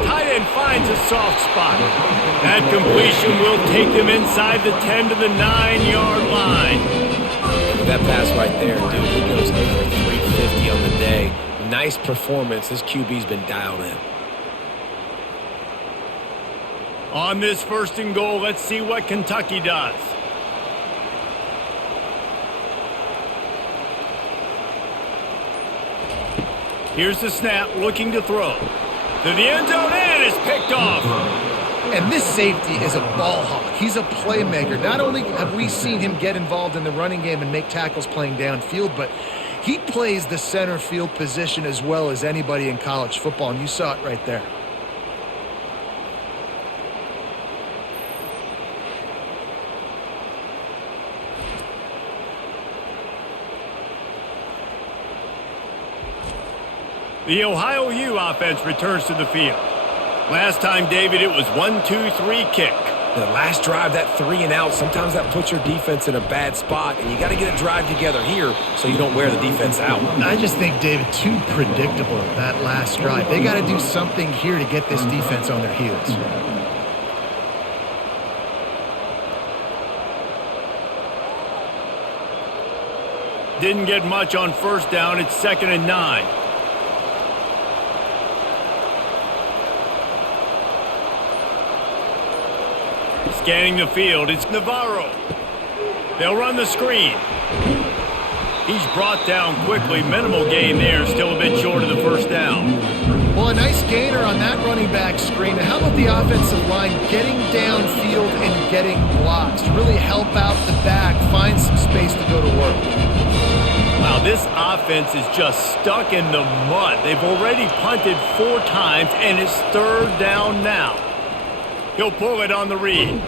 Tight end finds a soft spot. That completion will take them inside the 10 to the 9-yard line. With that pass right there, dude, he goes over 350 on the day. Nice performance. This QB's been dialed in. On this 1st and goal, let's see what Kentucky does. Here's the snap, looking to throw. To the end zone, and it's picked off. And this safety is a ball hawk. He's a playmaker. Not only have we seen him get involved in the running game and make tackles playing downfield, but he plays the center field position as well as anybody in college football, and you saw it right there. The Ohio U offense returns to the field. Last time, David, it was 1-2-3 kick. The last drive, that 3 and out, sometimes that puts your defense in a bad spot, and you got to get a drive together here so you don't wear the defense out. I just think, David, too predictable, that last drive. They got to do something here to get this defense on their heels. Didn't get much on 1st down. It's 2nd and 9. Scanning the field, it's Navarro. They'll run the screen. He's brought down quickly. Minimal gain there, still a bit short of the 1st down. Well, a nice gainer on that running back screen. Now, how about the offensive line getting downfield and getting blocks to really help out the back, find some space to go to work? Wow, this offense is just stuck in the mud. They've already punted 4 times, and it's 3rd down now. He'll pull it on the read.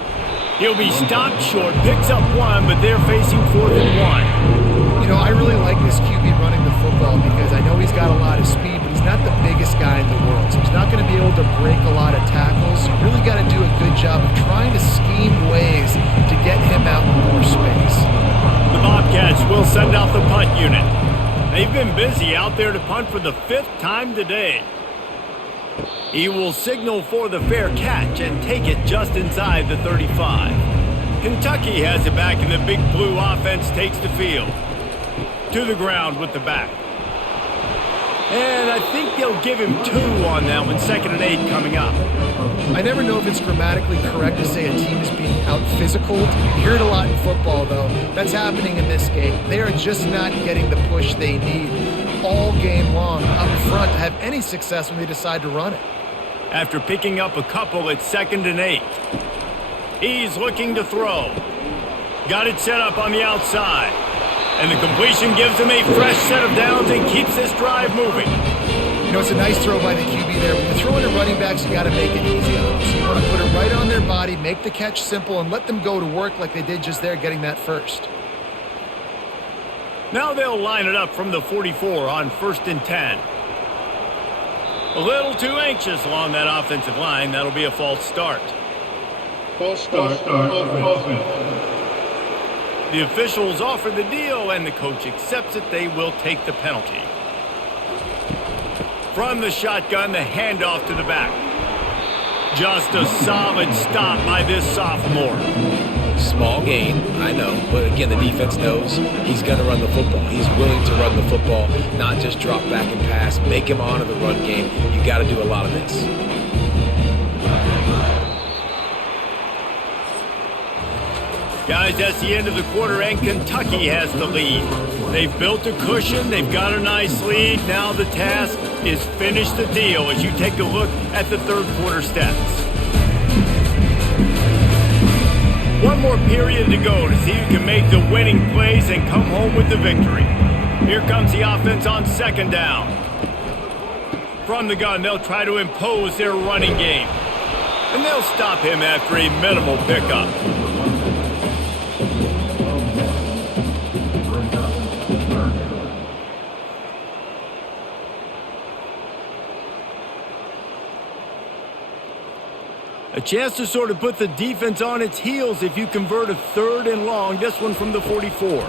He'll be stopped short, picks up 1, but they're facing 4th and 1. You know, I really like this QB running the football because I know he's got a lot of speed, but he's not the biggest guy in the world. So he's not going to be able to break a lot of tackles. You really got to do a good job of trying to scheme ways to get him out in more space. The Bobcats will send out the punt unit. They've been busy out there to punt for the 5th time today. He will signal for the fair catch and take it just inside the 35. Kentucky has it back, and the Big Blue offense takes the field. To the ground with the back. And I think they'll give him 2 on that one. 2nd and 8 coming up. I never know if it's grammatically correct to say a team is being out-physicaled. You hear it a lot in football, though. That's happening in this game. They are just not getting the push they need all game long up front to have any success when they decide to run it. After picking up a couple, it's 2nd and 8. He's looking to throw. Got it set up on the outside. And the completion gives him a fresh set of downs and keeps this drive moving. You know, it's a nice throw by the QB there. When you're throwing to running backs, you got to make it easy on them. So you want to put it right on their body, make the catch simple, and let them go to work like they did just there, getting that first. Now they'll line it up from the 44 on 1st and 10. A little too anxious along that offensive line. That'll be a false start. False start. Offense. The officials offer the deal, and the coach accepts it. They will take the penalty. From the shotgun, the handoff to the back. Just a solid stop by this sophomore. small gain, I know, but again, the defense knows he's going to run the football. He's willing to run the football, not just drop back and pass, make him honor the run game. You got to do a lot of this. Guys, that's the end of the quarter, and Kentucky has the lead. They've built a cushion. They've got a nice lead. Now the task is finish the deal as you take a look at the third quarter stats. One more period to go to see who can make the winning plays and come home with the victory. Here comes the offense on second down. From the gun, they'll try to impose their running game. And they'll stop him after a minimal pickup. A chance to sort of put the defense on its heels if you convert a third and long. This one from the 44.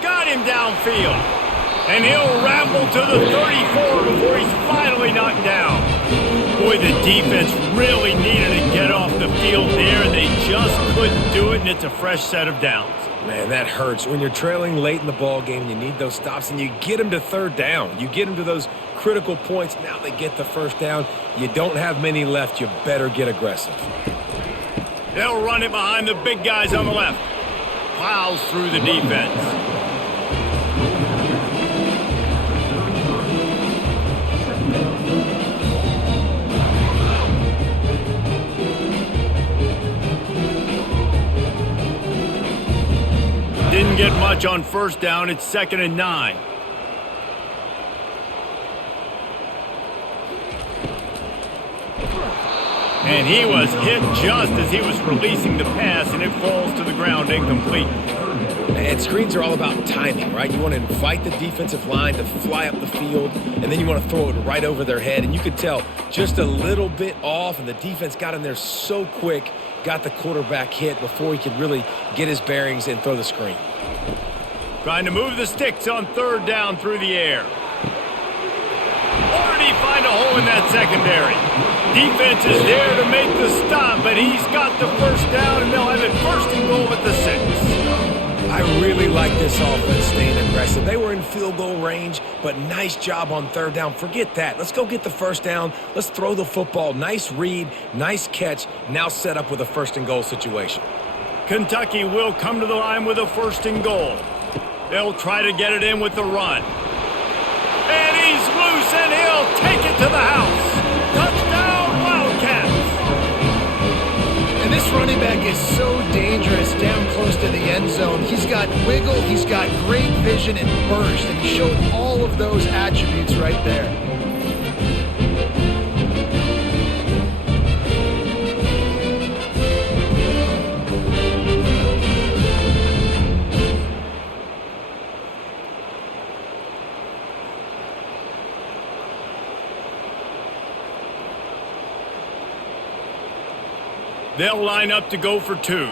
Got him downfield. And he'll ramble to the 34 before he's finally knocked down. Boy, the defense really needed to get off the field there, and they just couldn't do it, and it's a fresh set of downs. Man, that hurts. When you're trailing late in the ball game, you need those stops, and you get them to third down. You get them to those critical points. Now they get the first down. You don't have many left. You better get aggressive. They'll run it behind the big guys on the left. Plows through the defense. Didn't get much on first down. It's 2nd and 9. And he was hit just as he was releasing the pass, and it falls to the ground incomplete. And screens are all about timing, right? You want to invite the defensive line to fly up the field, and then you want to throw it right over their head. And you could tell just a little bit off, and the defense got in there so quick, got the quarterback hit before he could really get his bearings and throw the screen. Trying to move the sticks on third down through the air. Or did he find a hole in that secondary? Defense is there to make the stop, but he's got the first down, and they'll have it 1st and goal at the 6. I really like this offense staying aggressive. They were in field goal range, but nice job on third down. Forget that. Let's go get the first down. Let's throw the football. Nice read, nice catch. Now set up with a 1st and goal situation. Kentucky will come to the line with a 1st and goal. They'll try to get it in with the run. And he's loose, and he'll take it to the house. Touchdown, Wildcats! And this running back is so dangerous down close to the end zone. He's got wiggle, he's got great vision and burst, and he showed all of those attributes right there. They'll line up to go for 2.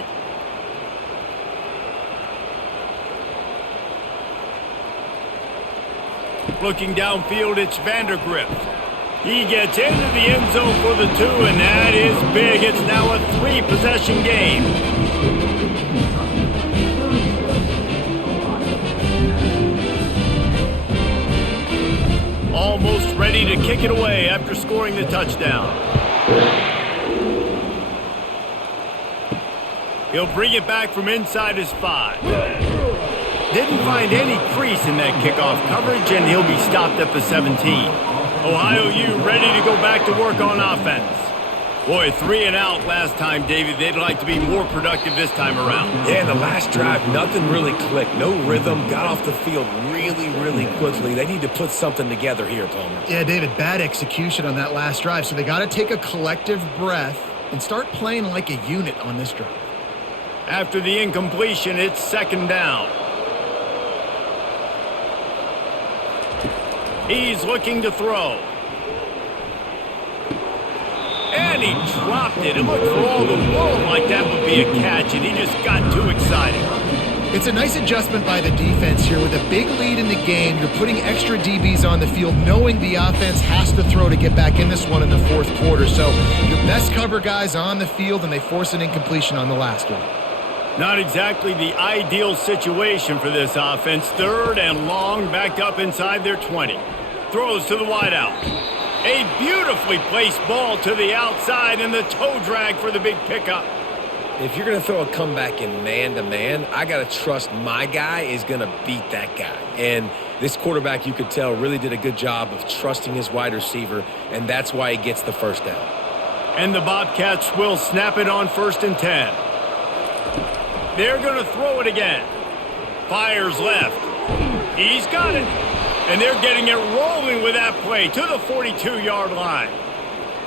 Looking downfield, it's Vandergrift. He gets into the end zone for the 2, and that is big. It's now a 3-possession game. Almost ready to kick it away after scoring the touchdown. He'll bring it back from inside his 5. Didn't find any crease in that kickoff coverage, and he'll be stopped at the 17. Ohio U ready to go back to work on offense. Boy, 3 and out last time, David. They'd like to be more productive this time around. Yeah, in the last drive, nothing really clicked. No rhythm. Got off the field really, really quickly. They need to put something together here, Palmer. Yeah, David, bad execution on that last drive. So they got to take a collective breath and start playing like a unit on this drive. After the incompletion, it's 2nd down. He's looking to throw. And he dropped it. It looked for all the world like that would be a catch, and he just got too excited. It's a nice adjustment by the defense here. With a big lead in the game, you're putting extra DBs on the field, knowing the offense has to throw to get back in this one in the fourth quarter. So your best cover guys on the field, and they force an incompletion on the last one. Not exactly the ideal situation for this offense. 3rd and long, backed up inside their 20. Throws to the wideout. A beautifully placed ball to the outside, and the toe drag for the big pickup. If you're going to throw a comeback in man-to-man, I got to trust my guy is going to beat that guy. And this quarterback, you could tell, really did a good job of trusting his wide receiver, and that's why he gets the first down. And the Bobcats will snap it on 1st and 10. They're going to throw it again. Fires left. He's got it. And they're getting it rolling with that play to the 42-yard line.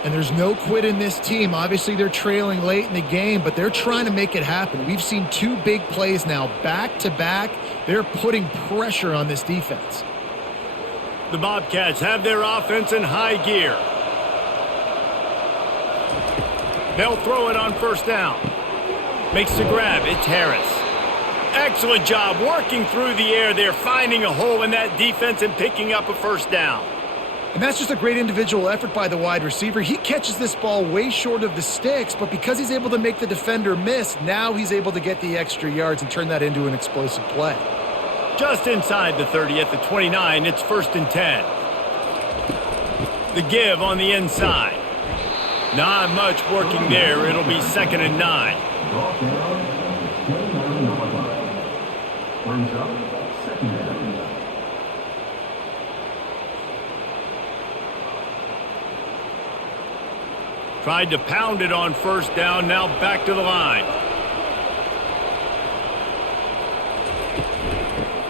And there's no quit in this team. Obviously, they're trailing late in the game, but they're trying to make it happen. We've seen 2 big plays now, back-to-back. They're putting pressure on this defense. The Bobcats have their offense in high gear. They'll throw it on 1st down. Makes the grab. It's Harris. Excellent job working through the air there, finding a hole in that defense and picking up a 1st down. And that's just a great individual effort by the wide receiver. He catches this ball way short of the sticks, but because he's able to make the defender miss, now he's able to get the extra yards and turn that into an explosive play. Just inside the 30 at the 29, it's 1st and 10. The give on the inside. Not much working there. It'll be 2nd and 9. Tried to pound it on 1st down, now back to the line.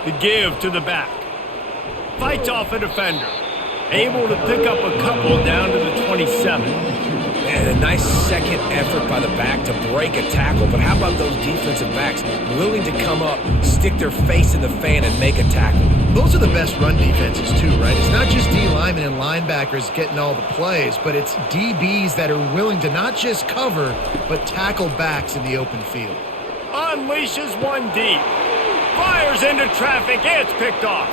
The give to the back. Fights off a defender. Able to pick up a couple down to the 27. And a nice second effort by the back to break a tackle. But how about those defensive backs willing to come up, stick their face in the fan, and make a tackle? Those are the best run defenses too, right? It's not just D linemen and linebackers getting all the plays, but it's DBs that are willing to not just cover, but tackle backs in the open field. Unleashes one deep. Fires into traffic. It's picked off.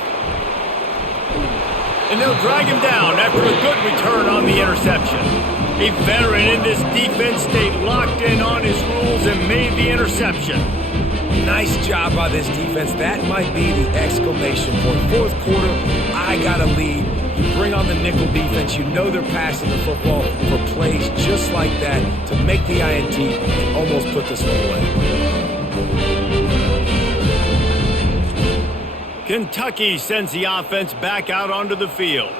And they'll drag him down after a good return on the interception. A veteran in this defense stayed locked in on his rules and made the interception. Nice job by this defense. That might be the exclamation point. 4th quarter, I got a lead. You bring on the nickel defense. You know they're passing the football for plays just like that to make the INT and almost put this one away. Kentucky sends the offense back out onto the field.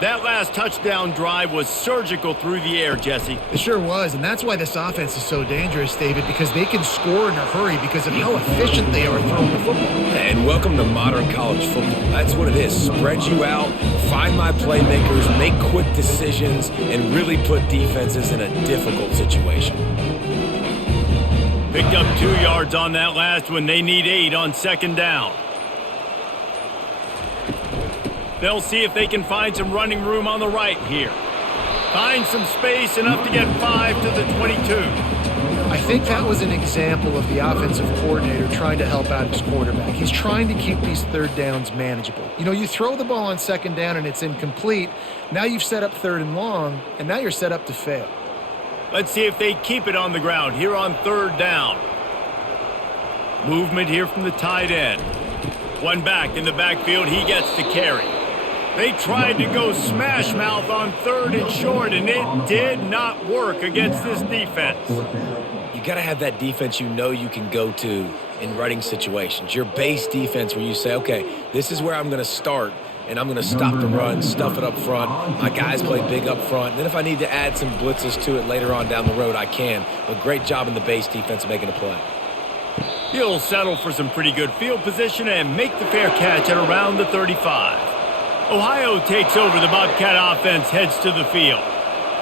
That last touchdown drive was surgical through the air, Jesse. It sure was, and that's why this offense is so dangerous, David, because they can score in a hurry because of how efficient they are throwing the football. And welcome to modern college football. That's what it is. Spread you out, find my playmakers, make quick decisions, and really put defenses in a difficult situation. Picked up 2 yards on that last one. They need 8 on 2nd down. They'll see if they can find some running room on the right here. Find some space enough to get 5 to the 22. I think that was an example of the offensive coordinator trying to help out his quarterback. He's trying to keep these 3rd downs manageable. You know, you throw the ball on 2nd down and it's incomplete. Now you've set up 3rd and long, and now you're set up to fail. Let's see if they keep it on the ground here on 3rd down. Movement here from the tight end. One back in the backfield. He gets to carry. They tried to go smash mouth on 3rd and short, and it did not work against this defense. You got to have that defense you know you can go to in running situations. Your base defense where you say, okay, this is where I'm going to start, and I'm going to stop the run, stuff it up front. My guys play big up front. And then if I need to add some blitzes to it later on down the road, I can. But great job in the base defense making a play. He'll settle for some pretty good field position and make the fair catch at around the 35. Ohio takes over. The Bobcat offense heads to the field.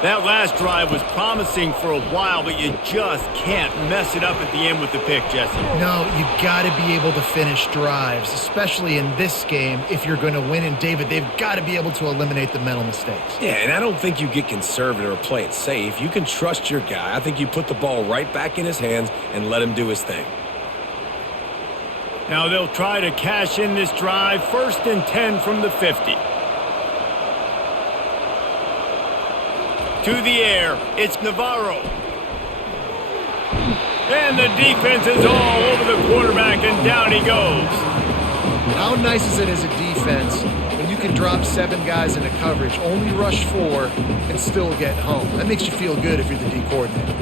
That last drive was promising for a while, but you just can't mess it up at the end with the pick, Jesse. No, you got to be able to finish drives, especially in this game if you're going to win. And, David, they've got to be able to eliminate the mental mistakes. Yeah, and I don't think you get conservative or play it safe. You can trust your guy. I think you put the ball right back in his hands and let him do his thing. Now they'll try to cash in this drive. 1st and 10 from the 50. To the air, it's Navarro. And the defense is all over the quarterback, and down he goes. How nice is it as a defense when you can drop 7 guys into coverage, only rush 4, and still get home? That makes you feel good if you're the D coordinator.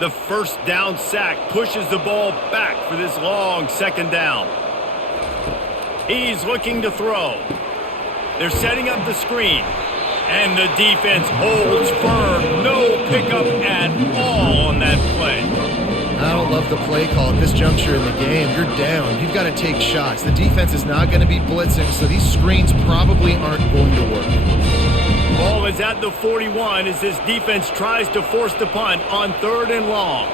The 1st down sack pushes the ball back for this long 2nd down. He's looking to throw. They're setting up the screen. And the defense holds firm. No pickup at all on that play. I don't love the play call at this juncture in the game. You're down. You've got to take shots. The defense is not going to be blitzing, so these screens probably aren't going to work. Ball is at the 41 as this defense tries to force the punt on 3rd and long.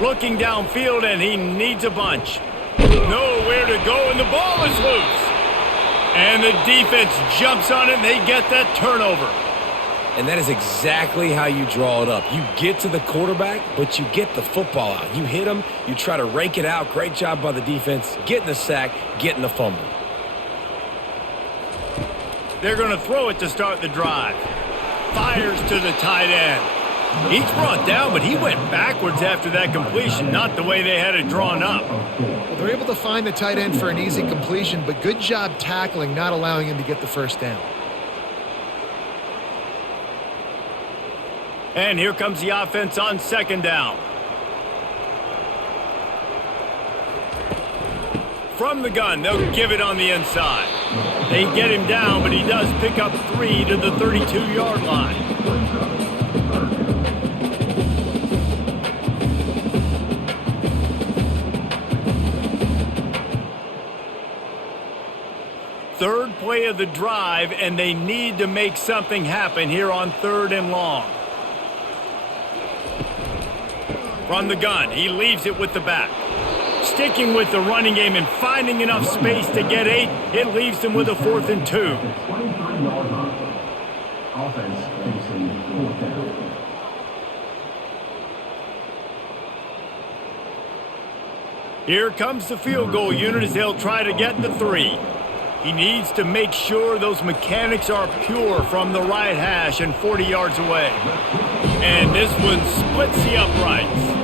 Looking downfield, and he needs a bunch. Nowhere to go, and the ball is loose. And the defense jumps on it, and they get that turnover. And that is exactly how you draw it up. You get to the quarterback, but you get the football out. You hit him, you try to rake it out. Great job by the defense. Getting the sack, getting the fumble. They're going to throw it to start the drive. Fires to the tight end. He's brought down, but he went backwards after that completion, not the way they had it drawn up. Well, they're able to find the tight end for an easy completion, but good job tackling, not allowing him to get the 1st down. And here comes the offense on 2nd down. From the gun, they'll give it on the inside. They get him down, but he does pick up 3 to the 32-yard line. Third play of the drive, and they need to make something happen here on 3rd and long. From the gun, he leaves it with the back. Sticking with the running game and finding enough space to get 8, it leaves them with a 4th and 2. Offense facing 4th down. Here comes the field goal unit as they'll try to get the 3. He needs to make sure those mechanics are pure from the right hash and 40 yards away. And this one splits the uprights.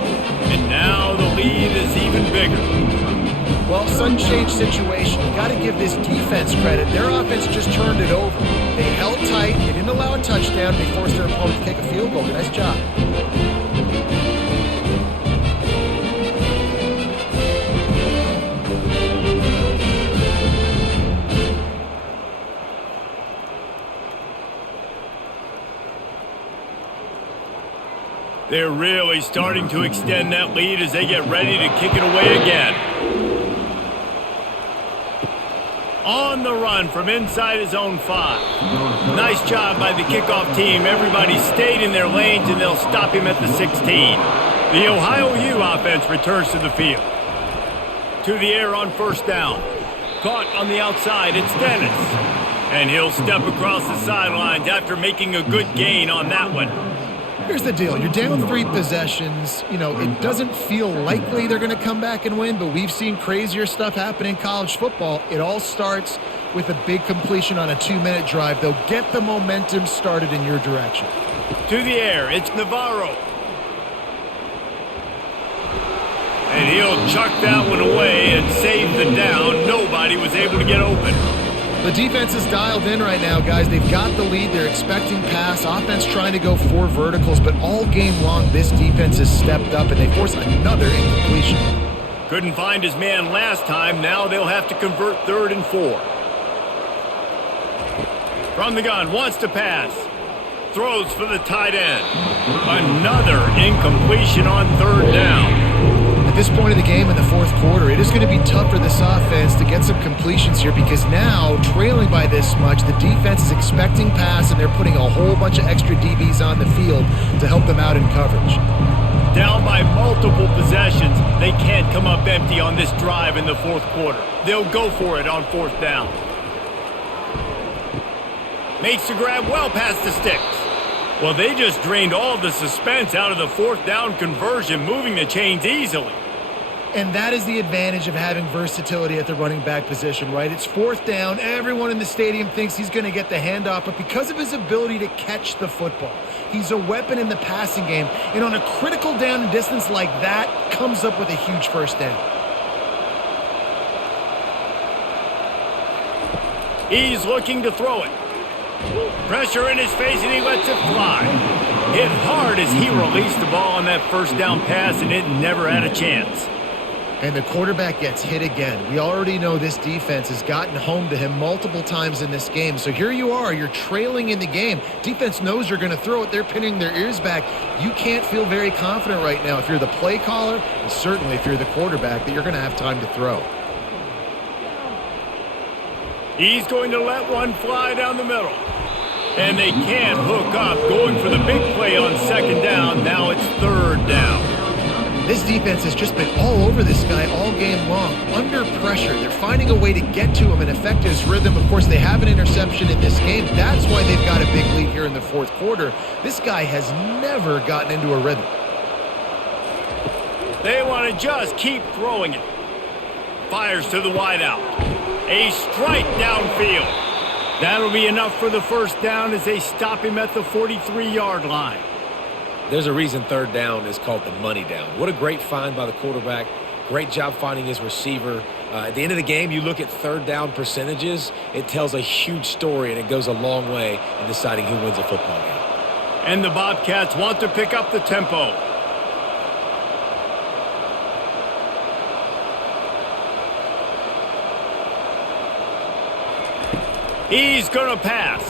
And now the lead is even bigger. Well, sunshade situation. You got to give this defense credit. Their offense just turned it over. They held tight. They didn't allow a touchdown. They forced their opponent to kick a field goal. Nice job. They're really starting to extend that lead as they get ready to kick it away again. On the run from inside his own 5. Nice job by the kickoff team. Everybody stayed in their lanes, and they'll stop him at the 16. The Ohio U offense returns to the field. To the air on 1st down. Caught on the outside, it's Dennis. And he'll step across the sidelines after making a good gain on that one. Here's the deal. You're down 3 possessions. You know, it doesn't feel likely they're going to come back and win, but we've seen crazier stuff happen in college football. It all starts with a big completion on a 2-minute drive. They'll get the momentum started in your direction. To the air, it's Navarro. And he'll chuck that one away and save the down. Nobody was able to get open. The defense is dialed in right now, guys. They've got the lead. They're expecting pass. Offense trying to go 4 verticals, but all game long, this defense has stepped up, and they force another incompletion. Couldn't find his man last time. Now they'll have to convert 3rd and 4. From the gun, wants to pass. Throws for the tight end. Another incompletion on 3rd down. At this point of the game in the 4th quarter, it is going to be tough for this offense to get some completions here because now, trailing by this much, the defense is expecting pass, and they're putting a whole bunch of extra DBs on the field to help them out in coverage. Down by multiple. multiple possessions, they can't come up empty on this drive in the fourth quarter. They'll go for it on fourth down. Makes the grab well past the sticks. Well, they just drained all the suspense out of the fourth down conversion, moving the chains easily. And that is the advantage of having versatility at the running back position, right? It's fourth down. Everyone in the stadium thinks he's going to get the handoff, but because of his ability to catch the football, he's a weapon in the passing game. And on a critical down and distance like that, comes up with a huge first down. He's looking to throw it. Pressure in his face, and he lets it fly. Hit hard as he released the ball on that first down pass, and it never had a chance. And the quarterback gets hit again. We already know this defense has gotten home to him multiple times in this game. So here you are, you're trailing in the game. Defense knows you're going to throw it. They're pinning their ears back. You can't feel very confident right now if you're the play caller, and certainly if you're the quarterback, that you're going to have time to throw. He's going to let one fly down the middle. And they can't hook up, going for the big play on second down. Now it's third down. This defense has just been all over this guy all game long. Under pressure, they're finding a way to get to him and affect his rhythm. Of course, they have an interception in this game. That's why they've got a big lead here in the fourth quarter. This guy has never gotten into a rhythm. They want to just keep throwing it. Fires to the wideout. A strike downfield. That'll be enough for the first down as they stop him at the 43-yard line. There's a reason third down is called the money down. What a great find by the quarterback. Great job finding his receiver. At the end of the game, you look at third down percentages. It tells a huge story, and it goes a long way in deciding who wins a football game. And the Bobcats want to pick up the tempo. He's going to pass.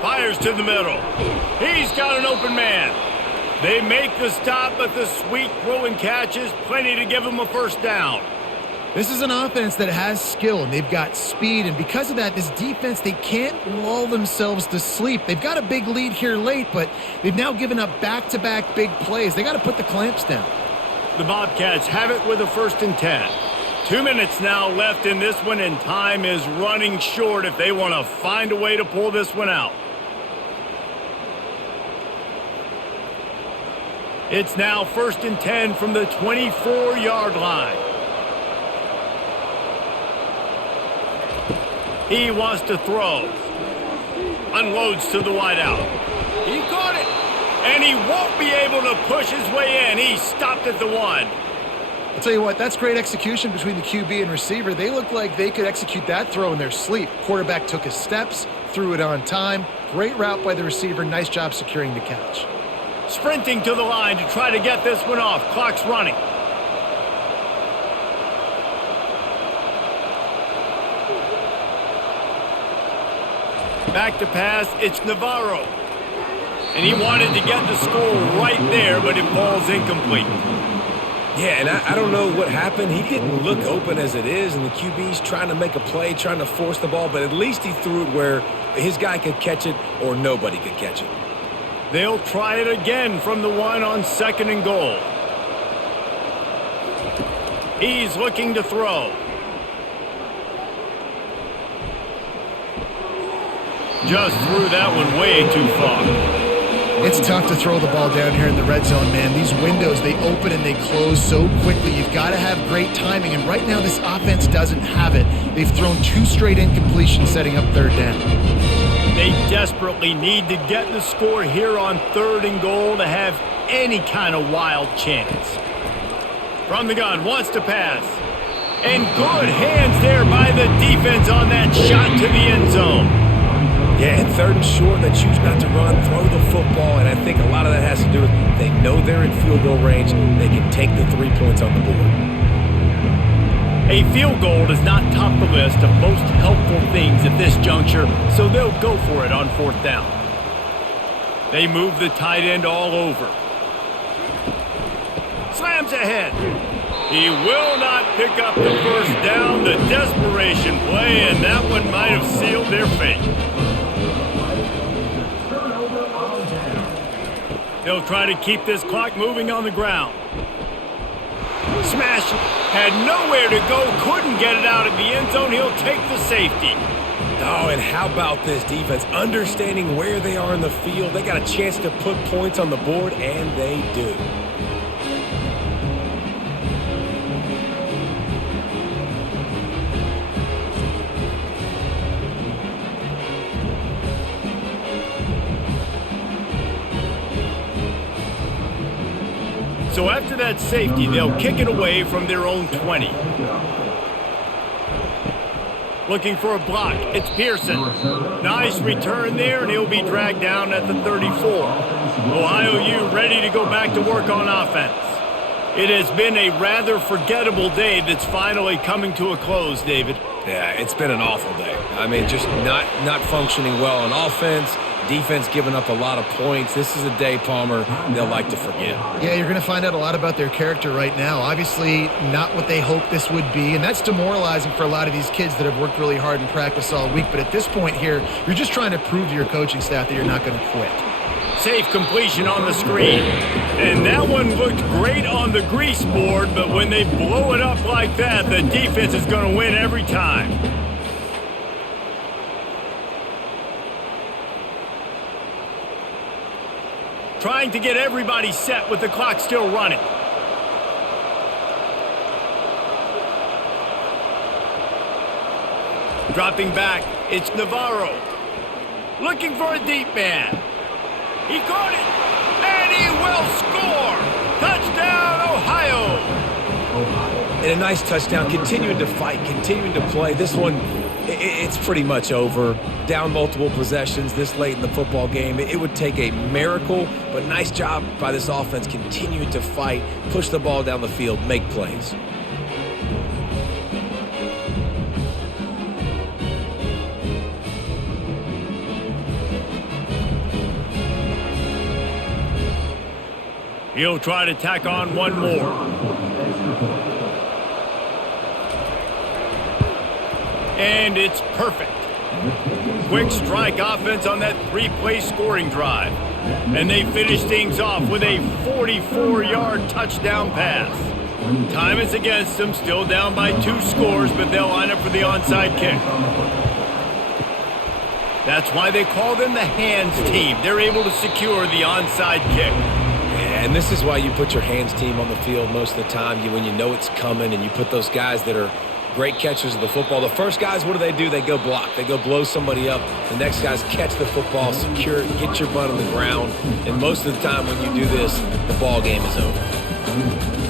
Fires to the middle. He's got an open man. They make the stop, but the sweet throw and catch is plenty to give them a first down. This is an offense that has skill, and they've got speed, and because of that, this defense, they can't lull themselves to sleep. They've got a big lead here late, but they've now given up back-to-back big plays. They got to put the clamps down. The Bobcats have it with a 1st and 10. 2 minutes now left in this one, and time is running short if they want to find a way to pull this one out. It's now 1st and 10 from the 24-yard line. He wants to throw. Unloads to the wideout. He caught it. And he won't be able to push his way in. He stopped at the 1. I'll tell you what, that's great execution between the QB and receiver. They look like they could execute that throw in their sleep. Quarterback took his steps, threw it on time. Great route by the receiver. Nice job securing the catch. Sprinting to the line to try to get this one off. Clock's running. Back to pass, it's Navarro. And he wanted to get the score right there, but it falls incomplete. Yeah, and I don't know what happened. He didn't look open as it is, and the QB's trying to make a play, trying to force the ball, but at least he threw it where his guy could catch it or nobody could catch it. They'll try it again from the 1 on 2nd and goal. He's looking to throw. Just threw that one way too far. It's tough to throw the ball down here in the red zone, man. These windows, they open and they close so quickly. You've got to have great timing, and right now this offense doesn't have it. They've thrown 2 straight incompletions setting up third down. They desperately need to get the score here on 3rd and goal to have any kind of wild chance. From the gun, wants to pass. And good hands there by the defense on that shot to the end zone. Yeah, and 3rd and short, they choose not to run, throw the football, and I think a lot of that has to do with they know they're in field goal range. They can take the 3 points on the board. A field goal does not top the list of most helpful things at this juncture, so they'll go for it on 4th down. They move the tight end all over. Slams ahead. He will not pick up the first down. The desperation play, and that one might have sealed their fate. They'll try to keep this clock moving on the ground. smash. Had nowhere to go, couldn't get it out of the end zone. He'll take the safety. Oh, and how about this defense? Understanding where they are in the field. They got a chance to put points on the board, and they do. So after that safety, they'll kick it away from their own 20. Looking for a block. It's Pearson. Nice return there, and he'll be dragged down at the 34. Ohio U ready to go back to work on offense. It has been a rather forgettable day that's finally coming to a close, David. Yeah, it's been an awful day. I mean, just not functioning well on offense. Defense giving up a lot of points. This is a day, Palmer, they'll like to forget. Yeah, you're going to find out a lot about their character right now. Obviously, not what they hoped this would be, and that's demoralizing for a lot of these kids that have worked really hard in practice all week. But at this point here, you're just trying to prove to your coaching staff that you're not going to quit. Safe completion on the screen. And that one looked great on the grease board, but when they blow it up like that, the defense is going to win every time. Trying to get everybody set with the clock still running. Dropping back, it's Navarro. Looking for a deep man. He caught it, and he will score. Touchdown, Ohio. And a nice touchdown, continuing to fight, continuing to play. This one, it's pretty much over. Down multiple possessions this late in the football game. It would take a miracle, but nice job by this offense continuing to fight, push the ball down the field, make plays. He'll try to tack on one more. And it's perfect. Quick strike offense on that three-play scoring drive. And they finish things off with a 44-yard touchdown pass. Time is against them, still down by 2 scores, but they'll line up for the onside kick. That's why they call them the hands team. They're able to secure the onside kick. And this is why you put your hands team on the field most of the time, when you know it's coming, and you put those guys that are great catchers of the football. The first guys, what do? They go block. They go blow somebody up. The next guys catch the football, secure it, get your butt on the ground. And most of the time when you do this, the ball game is over.